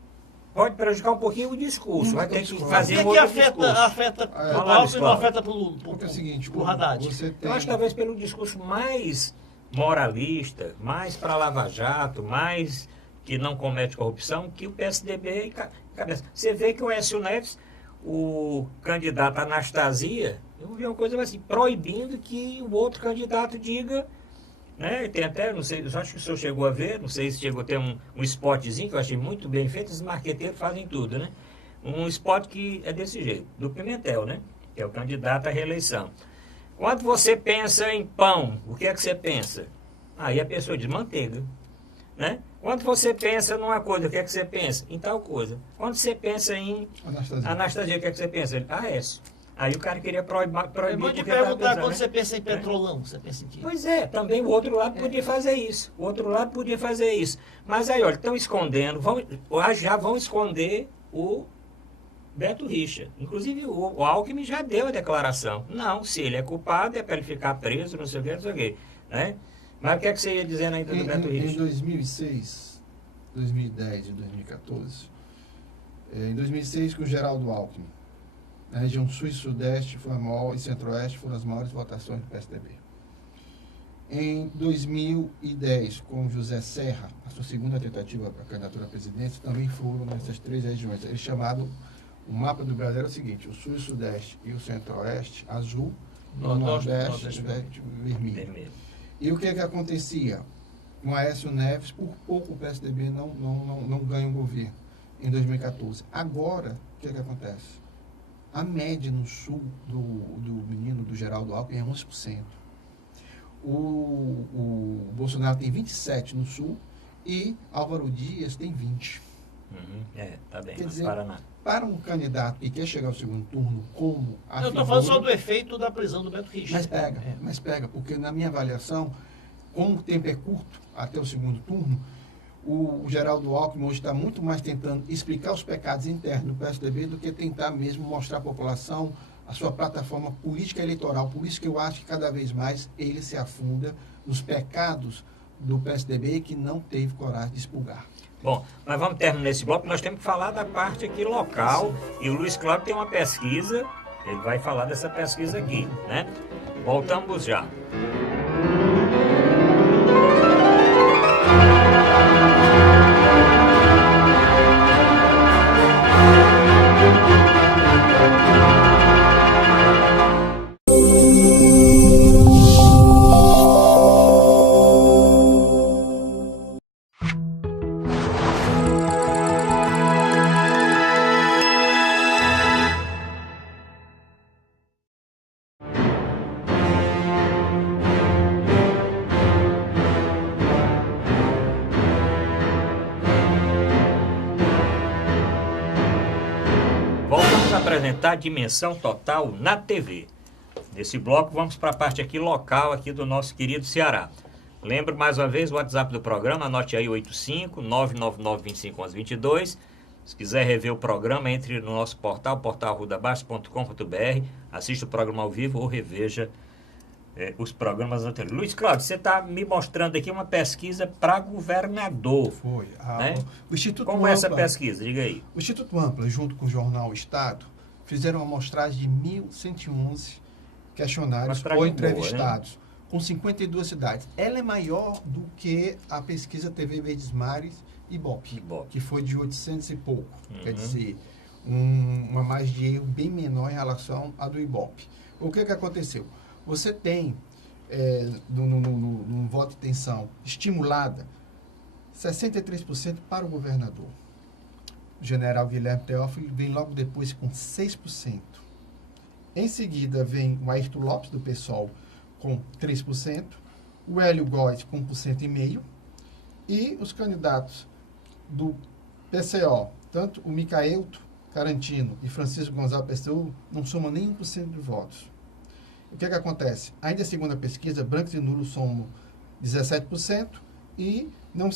pode prejudicar um pouquinho o discurso. Vai ter que fazer um outro discurso. Afeta o Alckmin, não afeta para o Haddad. Eu acho que talvez pelo discurso mais moralista, mais para Lava Jato, mais que não comete corrupção, que o PSDB cabeça. Você vê que o Aécio Neves, o candidato Anastasia, eu vi uma coisa assim, proibindo que o outro candidato diga, né? Tem até, não sei, eu acho que o senhor chegou a ver, não sei se chegou a ter um spotzinho, que eu achei muito bem feito, os marqueteiros fazem tudo, né? Um spot que é desse jeito, do Pimentel, né? Que é o candidato à reeleição. Quando você pensa em pão, o que é que você pensa? Aí a pessoa diz manteiga, né? Quando você pensa numa coisa, o que é que você pensa? Em tal coisa. Quando você pensa em Anastasia, o que é que você pensa? Aécio. Aí o cara queria proibir. Eu vou te perguntar, quando você pensa em petrolão, você pensa em quê? Pois também o outro lado podia fazer isso. O outro lado podia fazer isso. Mas aí, olha, estão escondendo, já vão esconder o Beto Richa. Inclusive, o Alckmin já deu a declaração. Não, se ele é culpado, é para ele ficar preso, não sei o que, não sei o que. Né? Mas o que é que você ia dizendo ainda do Beto Richa? Em 2006, 2010 e 2014, em 2006 com o Geraldo Alckmin, Na região sul e sudeste foi a maior, e centro-oeste foram as maiores votações do PSDB. Em 2010, com José Serra, a sua segunda tentativa para a candidatura à presidência, também foram nessas 3 regiões. Ele chamado, o mapa do Brasil era o seguinte: o sul e sudeste e o centro-oeste, azul, o nordeste vermelho. E o que acontecia? Com Aécio Neves, por pouco o PSDB não ganha o governo em 2014. Agora, o que acontece? A média no sul do Geraldo Alckmin é 11%. O Bolsonaro tem 27% no sul e Álvaro Dias tem 20%. Tá bem, quer dizer, Paraná. Para um candidato que quer chegar ao segundo turno como a Eu estou falando só do efeito da prisão do Beto Richa. Mas pega, porque na minha avaliação, como o tempo é curto até o segundo turno, o Geraldo Alckmin hoje está muito mais tentando explicar os pecados internos do PSDB do que tentar mesmo mostrar à população a sua plataforma política eleitoral. Por isso que eu acho que cada vez mais ele se afunda nos pecados do PSDB que não teve coragem de expurgar. Bom, nós vamos terminar esse bloco, nós temos que falar da parte aqui local, e o Luiz Cláudio tem uma pesquisa, ele vai falar dessa pesquisa aqui, né? Voltamos já. Apresentar a dimensão total na TV. Nesse bloco vamos para a parte aqui local aqui do nosso querido Ceará. Lembro mais uma vez o WhatsApp do programa, anote aí 85-999-2511-22. Se quiser rever o programa, entre no nosso portal, portalrudabaixo.com.br, assista o programa ao vivo ou reveja os programas anteriores. Luiz Cláudio, você está me mostrando aqui uma pesquisa para governador. Foi. Né? O Instituto Como Ampla, é essa pesquisa? Diga aí. O Instituto Ampla, junto com o Jornal Estado, fizeram uma amostragem de 1.111 questionários ou entrevistados, boa, né? Com 52 cidades. Ela é maior do que a pesquisa TV Verdes Mares e Ibope, que foi de 800 e pouco. Quer dizer, uma margem de erro bem menor em relação à do Ibope. O que aconteceu? Você tem, no voto de intenção estimulada, 63% para o governador. O general Guilherme Teófilo vem logo depois com 6%. Em seguida vem o Ayrton Lopes, do PSOL, com 3%. O Hélio Góes com 1,5%. E os candidatos do PCO, tanto o Micaelto Carantino e Francisco Gonzalez PSTU, não somam nem 1% de votos. O que acontece? Ainda segundo a pesquisa, brancos e nulos somam 17% e não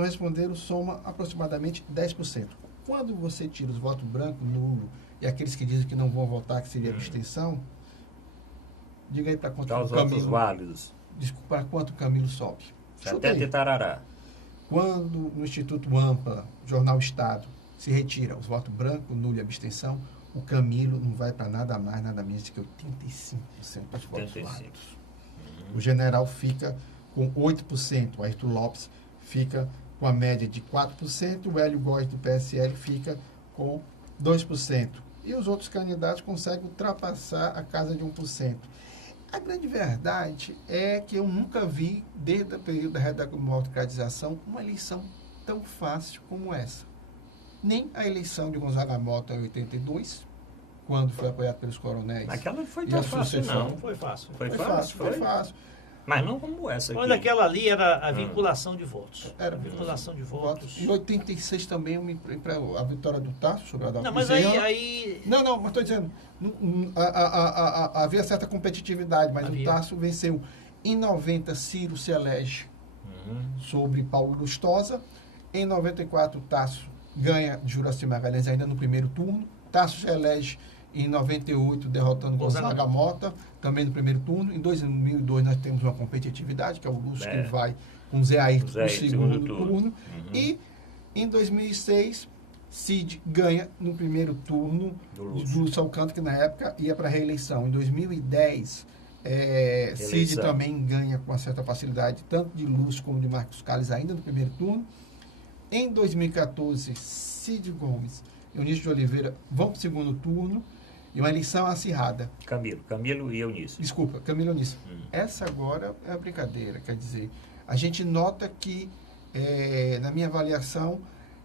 responderam soma aproximadamente 10%. Quando você tira os votos branco, nulo e aqueles que dizem que não vão votar, que seria abstenção, diga aí para quanto os votos válidos. Desculpa, para quanto o Camilo sobe. Até Tetarará. Quando no Instituto Ampla, Jornal Estado, se retira os votos branco, nulo e abstenção, o Camilo não vai para nada mais, nada menos que 85% dos votos válidos. O general fica com 8%, o Ayrton Lopes fica com a média de 4%, o Hélio Góes do PSL fica com 2%. E os outros candidatos conseguem ultrapassar a casa de 1%. A grande verdade é que eu nunca vi, desde o período da redemocratização, uma eleição tão fácil como essa. Nem a eleição de Gonzaga Mota em 82, quando foi apoiado pelos coronéis. Aquela não foi tão fácil, não. Foi fácil. Foi fácil. Mas não como essa aqui. Mas aquela ali era a vinculação de votos. Era a vinculação de votos. Em 86 também, a vitória do Tasso sobre a Adalto. Não, mas aí... Não, mas estou dizendo, havia certa competitividade, mas o Tasso venceu. Em 90, Ciro se elege sobre Paulo Lustosa. Em 94, Tasso ganha de Juraci Magalhães ainda no primeiro turno. Tasso se elege em 98, derrotando Gonzaga Mota, também no primeiro turno. Em 2002, nós temos uma competitividade, que é o Lúcio, que vai com Zé Ayrton no segundo turno. E em 2006, Cid ganha no primeiro turno do Lúcio Alcântara, que na época ia para a reeleição. Em 2010, Cid também ganha com uma certa facilidade, tanto de Lúcio como de Marcos Carlos, ainda no primeiro turno. Em 2014, Cid Gomes e Eunício de Oliveira vão para o segundo turno, e uma eleição acirrada. Camilo e Eunício. Desculpa, Camilo e Eunício. Essa agora é a brincadeira, quer dizer, a gente nota que, na minha avaliação,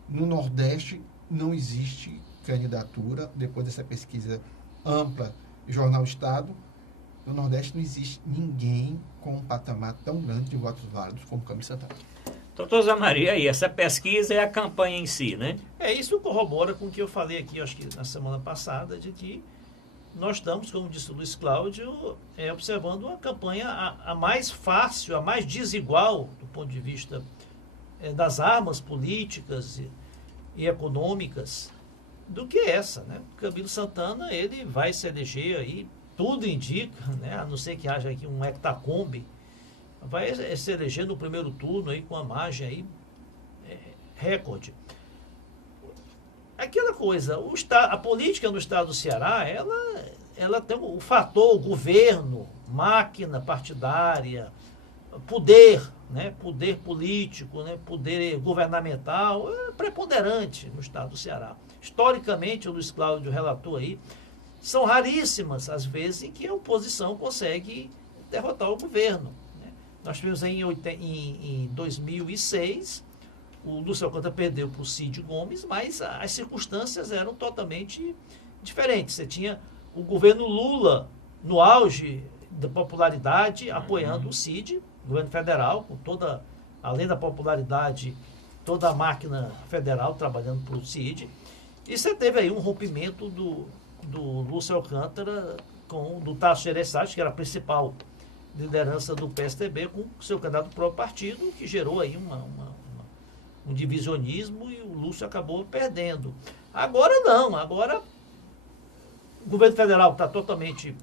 no Nordeste não existe candidatura, depois dessa pesquisa ampla, Jornal Estado, no Nordeste não existe ninguém com um patamar tão grande de votos válidos como Camilo Santana. Doutor Zé Maria, aí, essa pesquisa é a campanha em si, né? Isso corrobora com o que eu falei aqui, acho que na semana passada, de que nós estamos, como disse o Luiz Cláudio, observando uma campanha a mais fácil, a mais desigual do ponto de vista das armas políticas e econômicas do que essa, né? Camilo Santana, ele vai se eleger aí, tudo indica, né? A não ser que haja aqui um hectacombe, vai se eleger no primeiro turno aí com a margem aí recorde. Aquela coisa, a política no estado do Ceará, ela tem o fator governo, máquina partidária, poder, né, poder político, né, poder governamental, preponderante no estado do Ceará. Historicamente, o Luiz Cláudio relatou aí, são raríssimas as vezes em que a oposição consegue derrotar o governo. Né? Nós tivemos aí em 2006, o Lúcio Alcântara perdeu para o Cid Gomes, mas as circunstâncias eram totalmente diferentes. Você tinha o governo Lula no auge da popularidade, apoiando o Cid, governo federal, com toda, além da popularidade, toda a máquina federal trabalhando para o Cid. E você teve aí um rompimento do Lúcio Alcântara do Tasso Gereissati, que era a principal liderança do PSDB, com o seu candidato próprio partido, que gerou aí um divisionismo, e o Lúcio acabou perdendo. Agora não, agora o governo federal está totalmente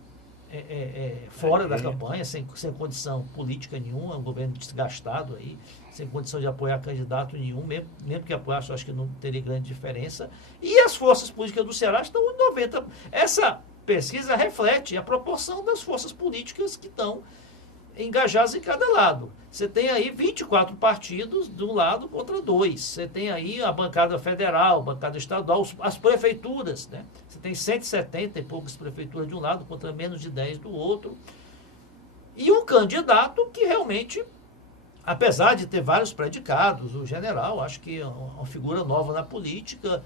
fora da campanha, sem condição política nenhuma, um governo desgastado aí, sem condição de apoiar candidato nenhum, mesmo que apoiasse, eu acho que não teria grande diferença. E as forças políticas do Ceará estão em 90%. Essa pesquisa reflete a proporção das forças políticas que estão engajadas em cada lado. Você tem aí 24 partidos de um lado contra 2. Você tem aí a bancada federal, a bancada estadual, as prefeituras, né? Você tem 170 e poucas prefeituras de um lado contra menos de 10 do outro. E um candidato que realmente, apesar de ter vários predicados, o general, acho que é uma figura nova na política,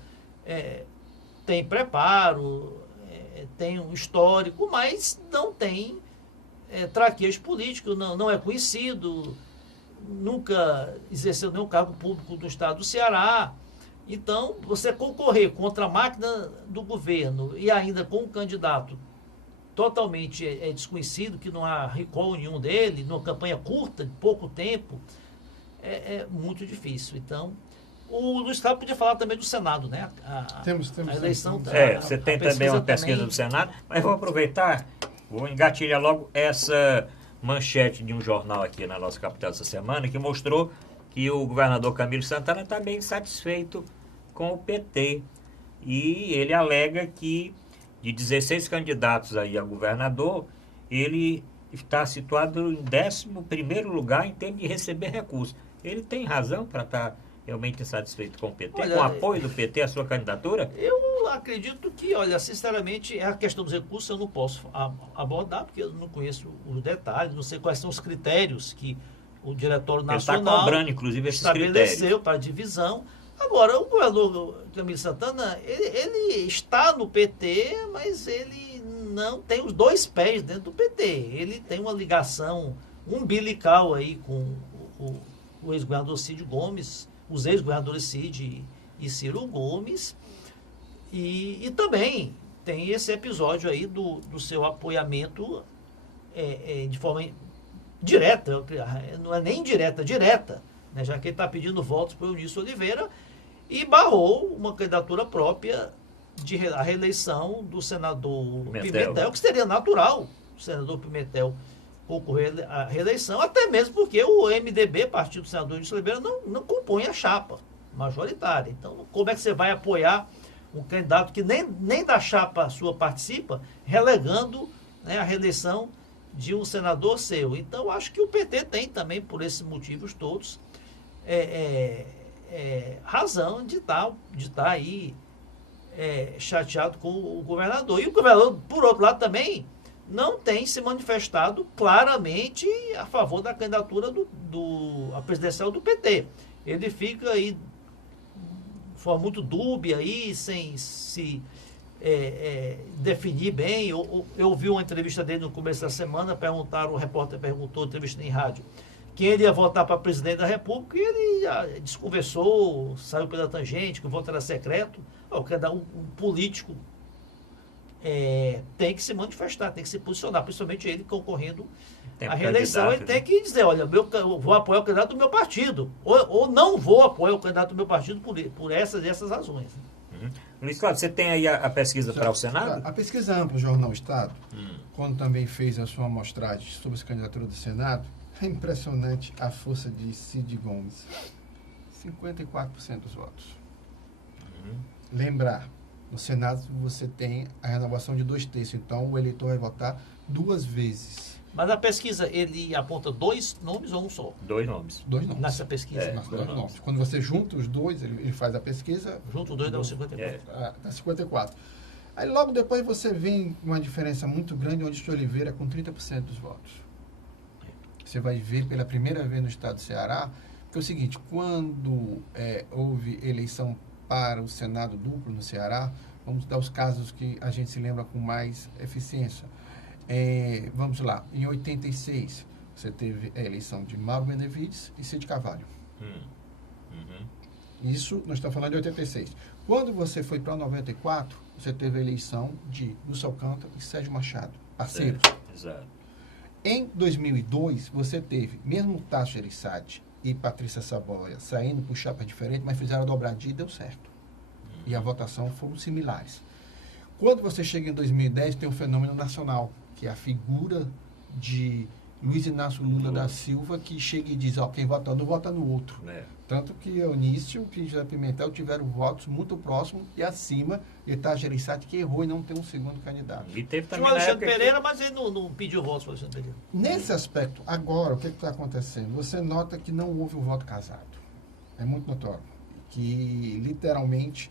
tem preparo, tem um histórico, mas não tem traquejo político, não é conhecido, nunca exerceu nenhum cargo público do estado do Ceará. Então, você concorrer contra a máquina do governo e ainda com um candidato totalmente desconhecido, que não há recall nenhum dele, numa campanha curta, de pouco tempo, é muito difícil. Então, o Luiz Cláudio podia falar também do Senado, né? A eleição... Você tem também uma pesquisa do Senado, mas vou aproveitar, vou engatilhar logo essa manchete de um jornal aqui na nossa capital essa semana, que mostrou que o governador Camilo Santana está bem satisfeito com o PT. E ele alega que de 16 candidatos aí a governador, ele está situado em 11º lugar em termos de receber recursos. Ele tem razão para estar realmente insatisfeito com o PT, com o apoio do PT à sua candidatura? Eu acredito que, sinceramente, a questão dos recursos eu não posso abordar, porque eu não conheço os detalhes, não sei quais são os critérios que o Diretório Nacional está cobrando, inclusive, esses estabeleceu para a divisão. Agora, o governador Camilo Santana, ele está no PT, mas ele não tem os dois pés dentro do PT. Ele tem uma ligação umbilical aí com o ex-governador Cid Gomes, os ex-governadores Cid e Ciro Gomes, e também tem esse episódio aí do seu apoiamento de forma direta, não é nem indireta, direta, né, já que ele está pedindo votos para o Eunício Oliveira, e barrou uma candidatura própria a reeleição do senador Pimentel, que seria natural o senador Pimentel concorrer à reeleição, até mesmo porque o MDB, Partido do Senador Eunício Oliveira, não compõe a chapa majoritária. Então, como é que você vai apoiar um candidato que nem da chapa sua participa, relegando, né, a reeleição de um senador seu? Então, acho que o PT tem também, por esses motivos todos, razão de estar aí chateado com o governador. E o governador, por outro lado, também não tem se manifestado claramente a favor da candidatura a presidencial do PT. Ele fica aí de forma muito dúbia aí, sem se definir bem. Eu vi uma entrevista dele no começo da semana, o repórter perguntou, entrevista em rádio, quem ele ia votar para presidente da República, e ele desconversou, saiu pela tangente, que o voto era secreto. Um político tem que se manifestar, tem que se posicionar, principalmente ele concorrendo à reeleição. Ele tem que dizer, olha, eu vou apoiar o candidato do meu partido, ou não vou apoiar o candidato do meu partido por essas e essas razões. Luiz Cláudio, você tem aí a pesquisa para o Senado? A pesquisa ampla, o Jornal Estado, quando também fez a sua amostragem sobre as candidaturas do Senado, é impressionante a força de Cid Gomes. 54% dos votos. Lembrar, no Senado você tem a renovação de 2/3, então o eleitor vai votar 2 vezes. Mas na pesquisa ele aponta 2 nomes ou um só? 2 nomes. 2 nomes. Nessa pesquisa? Dois nomes. Quando você junta os dois, ele faz a pesquisa... Junta os dois dá o 54. Dá 54. Aí logo depois você vem uma diferença muito grande, onde o Oliveira com 30% dos votos. Você vai ver pela primeira vez no estado do Ceará, que é o seguinte, quando houve eleição para o Senado duplo no Ceará, vamos dar os casos que a gente se lembra com mais eficiência. Vamos lá, em 86, você teve a eleição de Mauro Benevides e Cid Carvalho. Isso, nós estamos falando de 86. Quando você foi para 94, você teve a eleição de Lúcio Alcântara e Sérgio Machado, parceiros. Exato. Em 2002, você teve, mesmo Tasso Gereissati e Patrícia Saboia saindo por chapas diferentes, mas fizeram a dobradinha e deu certo. E a votação foram similares. Quando você chega em 2010, tem um fenômeno nacional, que é a figura de Luiz Inácio Lula da Silva, que chega e diz, quem vota no, vota no outro. Tanto que Eunício e José Pimentel tiveram votos muito próximos e acima de Tasso Gereissati, que errou e não tem um segundo candidato. E teve também o Alexandre Pereira, mas ele não pediu votos para o Alexandre Pereira. Nesse aspecto, agora, o que está acontecendo? Você nota que não houve um voto casado. É muito notório. Que, literalmente,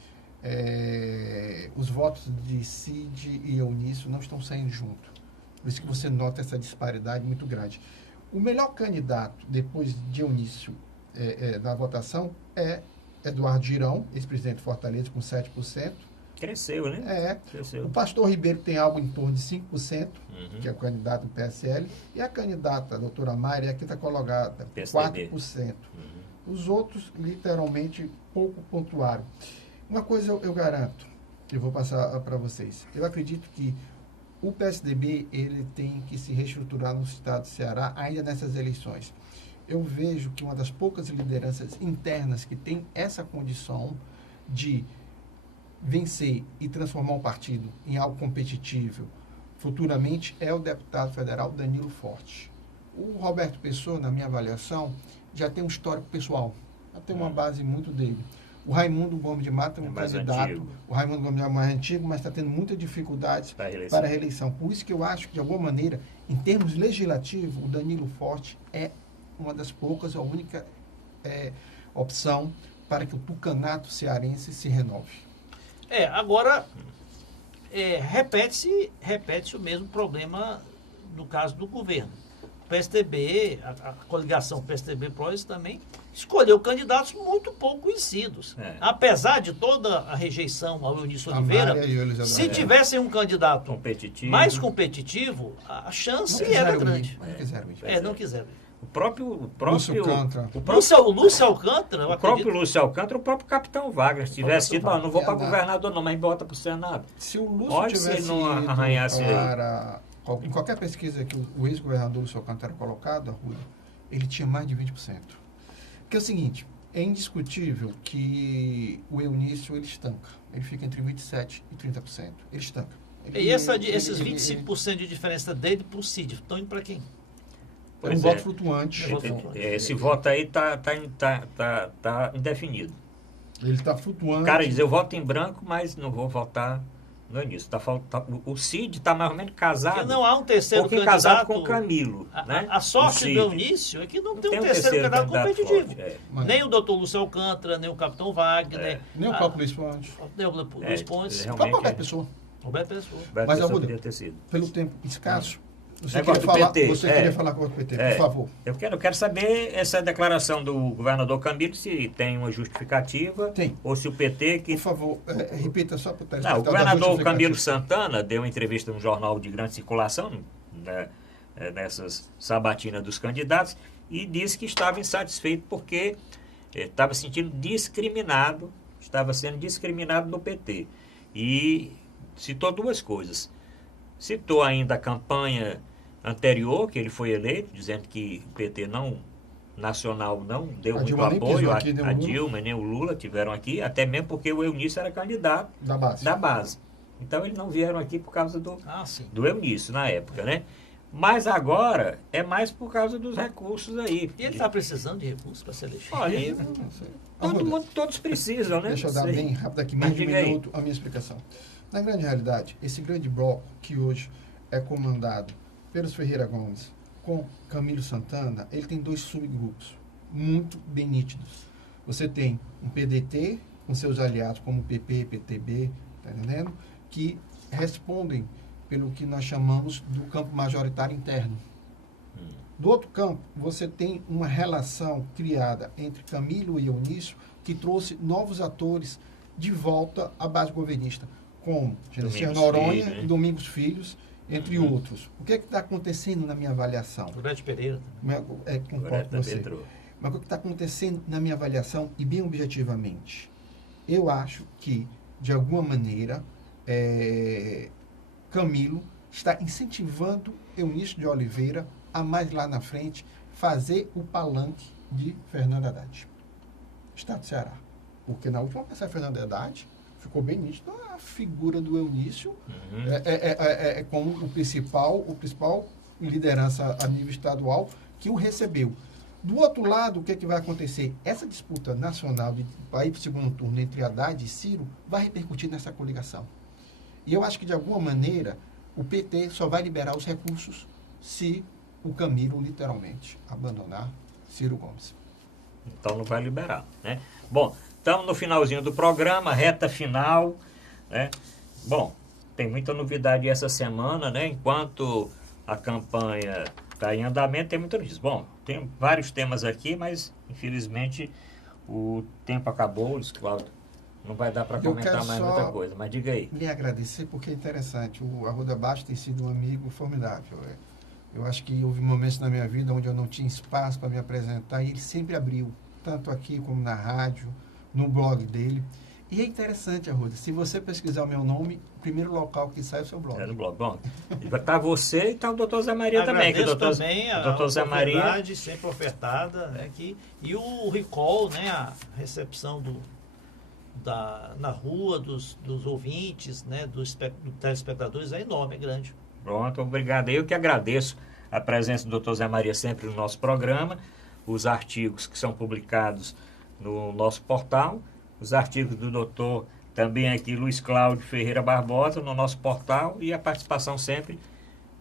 os votos de Cid e Eunício não estão saindo junto. Por isso que você nota essa disparidade muito grande. O melhor candidato, depois de Eunício, da votação, é Eduardo Girão, ex-presidente de Fortaleza, com 7%. Cresceu, né? Cresceu. O Pastor Ribeiro tem algo em torno de 5%, que é o candidato do PSL, e a candidata, a doutora Mayra, é a que está colocada, PSDB. 4%. Os outros, literalmente, pouco pontuaram. Uma coisa eu garanto, eu vou passar para vocês. Eu acredito que o PSDB ele tem que se reestruturar no estado do Ceará ainda nessas eleições. Eu vejo que uma das poucas lideranças internas que tem essa condição de vencer e transformar um partido em algo competitivo futuramente é o deputado federal Danilo Forte. O Roberto Pessoa, na minha avaliação, já tem um histórico pessoal, já tem uma base muito dele. O Raimundo Gomes de Mato é um candidato, antigo. O Raimundo Gomes de Mato é mais antigo, mas está tendo muitas dificuldades para a reeleição. Por isso que eu acho que, de alguma maneira, em termos legislativos, o Danilo Forte é uma das poucas, a única opção para que o tucanato cearense se renove. Agora, repete-se o mesmo problema no caso do governo. O PSDB, a coligação PSDB-PROS também escolheu candidatos muito pouco conhecidos. Apesar de toda a rejeição ao Eunício Oliveira, se tivessem um candidato mais competitivo, a chance era grande. Não quiseram. O próprio Lúcio Alcântara. O Lúcio Alcântara, o próprio Lúcio Alcântara, o próprio capitão Wagner, se tivesse dito, não vou para governador não, mas bota para o Senado. Se o Lúcio tivesse não arranhasse em qualquer pesquisa que o ex-governador Lúcio Alcântara era colocado, Arruda, ele tinha mais de 20%. Porque é o seguinte, é indiscutível que o Eunício ele estanca. Ele fica entre 27% e 30%. Ele estanca. Esses 25% de diferença dele para o Cid, estão indo para quem? É um voto flutuante. Esse voto aí está indefinido. Ele está flutuando. O cara diz, eu voto em branco, mas não vou votar no início. O Cid está mais ou menos casado. Porque não há um terceiro pouquinho candidato. casado com o Camilo. Né? A sorte do Eunício é que não tem um terceiro candidato competitivo. Forte, nem o doutor Lúcio Alcântara, nem o capitão Wagner. Nem o próprio Luiz Pontes. Nem o Luiz Pontes. Qualquer pessoa. Roberto Pessoa. Mas, Arruda, pelo tempo escasso, você queria falar com o PT, por favor. Eu quero saber essa declaração do governador Camilo, se tem uma justificativa. Tem. Ou se o PT... Por favor, repita só para o telespectador. Não, o governador Camilo Santana deu uma entrevista num jornal de grande circulação, né, nessas sabatinas dos candidatos, e disse que estava insatisfeito porque estava sentindo discriminado, estava sendo discriminado no PT. E citou duas coisas. Citou ainda a campanha anterior, que ele foi eleito, dizendo que o PT nacional não deu muito apoio, a Dilma nem o Lula tiveram aqui, até mesmo porque o Eunício era candidato da base. Então eles não vieram aqui por causa do Eunício na época, né? Mas agora é mais por causa dos recursos aí. E ele está precisando de recursos para ser eleito? Olha, todos precisam, né? Deixa eu dar bem rápido aqui, meio de minuto, a minha explicação. Na grande realidade, esse grande bloco que hoje é comandado pelos Ferreira Gomes com Camilo Santana, ele tem dois subgrupos muito bem nítidos. Você tem um PDT com seus aliados como PP, PTB, tá entendendo? Que respondem pelo que nós chamamos do campo majoritário interno. Do outro campo, você tem uma relação criada entre Camilo e Eunício que trouxe novos atores de volta à base governista, como Genesiano Noronha e Domingos Filhos, entre outros. O que é que está acontecendo na minha avaliação? Roberto Pereira. Concordo com você. Mas o que está acontecendo na minha avaliação, e bem objetivamente? Eu acho que, de alguma maneira, Camilo está incentivando Eunício de Oliveira a mais lá na frente fazer o palanque de Fernando Haddad, Estado do Ceará. Porque na última peça de Fernando Haddad ficou bem nítido a figura do Eunício como o principal liderança a nível estadual que o recebeu. Do outro lado, o que vai acontecer? Essa disputa nacional de ir para o segundo turno entre Haddad e Ciro vai repercutir nessa coligação. E eu acho que, de alguma maneira, o PT só vai liberar os recursos se o Camilo, literalmente, abandonar Ciro Gomes. Então não vai liberar, né? Bom, estamos no finalzinho do programa, reta final, né? Bom, tem muita novidade essa semana, né? Enquanto a campanha está em andamento, tem muita notícia. Bom, tem vários temas aqui, mas, infelizmente, o tempo acabou, Luiz Cláudio. Não vai dar para comentar mais muita coisa, mas diga aí. Lhe agradecer, porque é interessante. O Arruda Baixo tem sido um amigo formidável. Eu acho que houve momentos na minha vida onde eu não tinha espaço para me apresentar e ele sempre abriu, tanto aqui como na rádio, no blog dele. E é interessante, Arruda, se você pesquisar o meu nome, o primeiro local que sai é o seu blog. É no blog. Bom, está você e está o doutor Zé Maria também. Que o doutor Zé Maria sempre ofertada, né, aqui, e o recall, né, a recepção na rua dos ouvintes, né, dos telespectadores é enorme, é grande. Pronto, obrigado. Eu que agradeço a presença do doutor Zé Maria sempre no nosso programa, os artigos que são publicados no nosso portal, os artigos do doutor também aqui, Luiz Cláudio Ferreira Barbosa, no nosso portal, e a participação sempre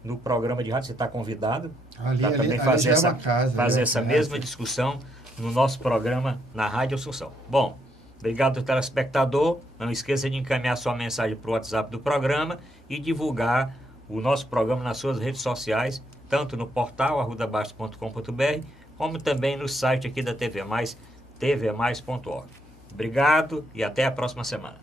no programa de rádio. Você está convidado para também fazer essa mesma discussão no nosso programa na Rádio Assunção. Bom, obrigado, telespectador. Não esqueça de encaminhar sua mensagem para o WhatsApp do programa e divulgar o nosso programa nas suas redes sociais, tanto no portal arrudabastos.com.br, como também no site aqui da TV Mais, tvmais.org. Obrigado e até a próxima semana.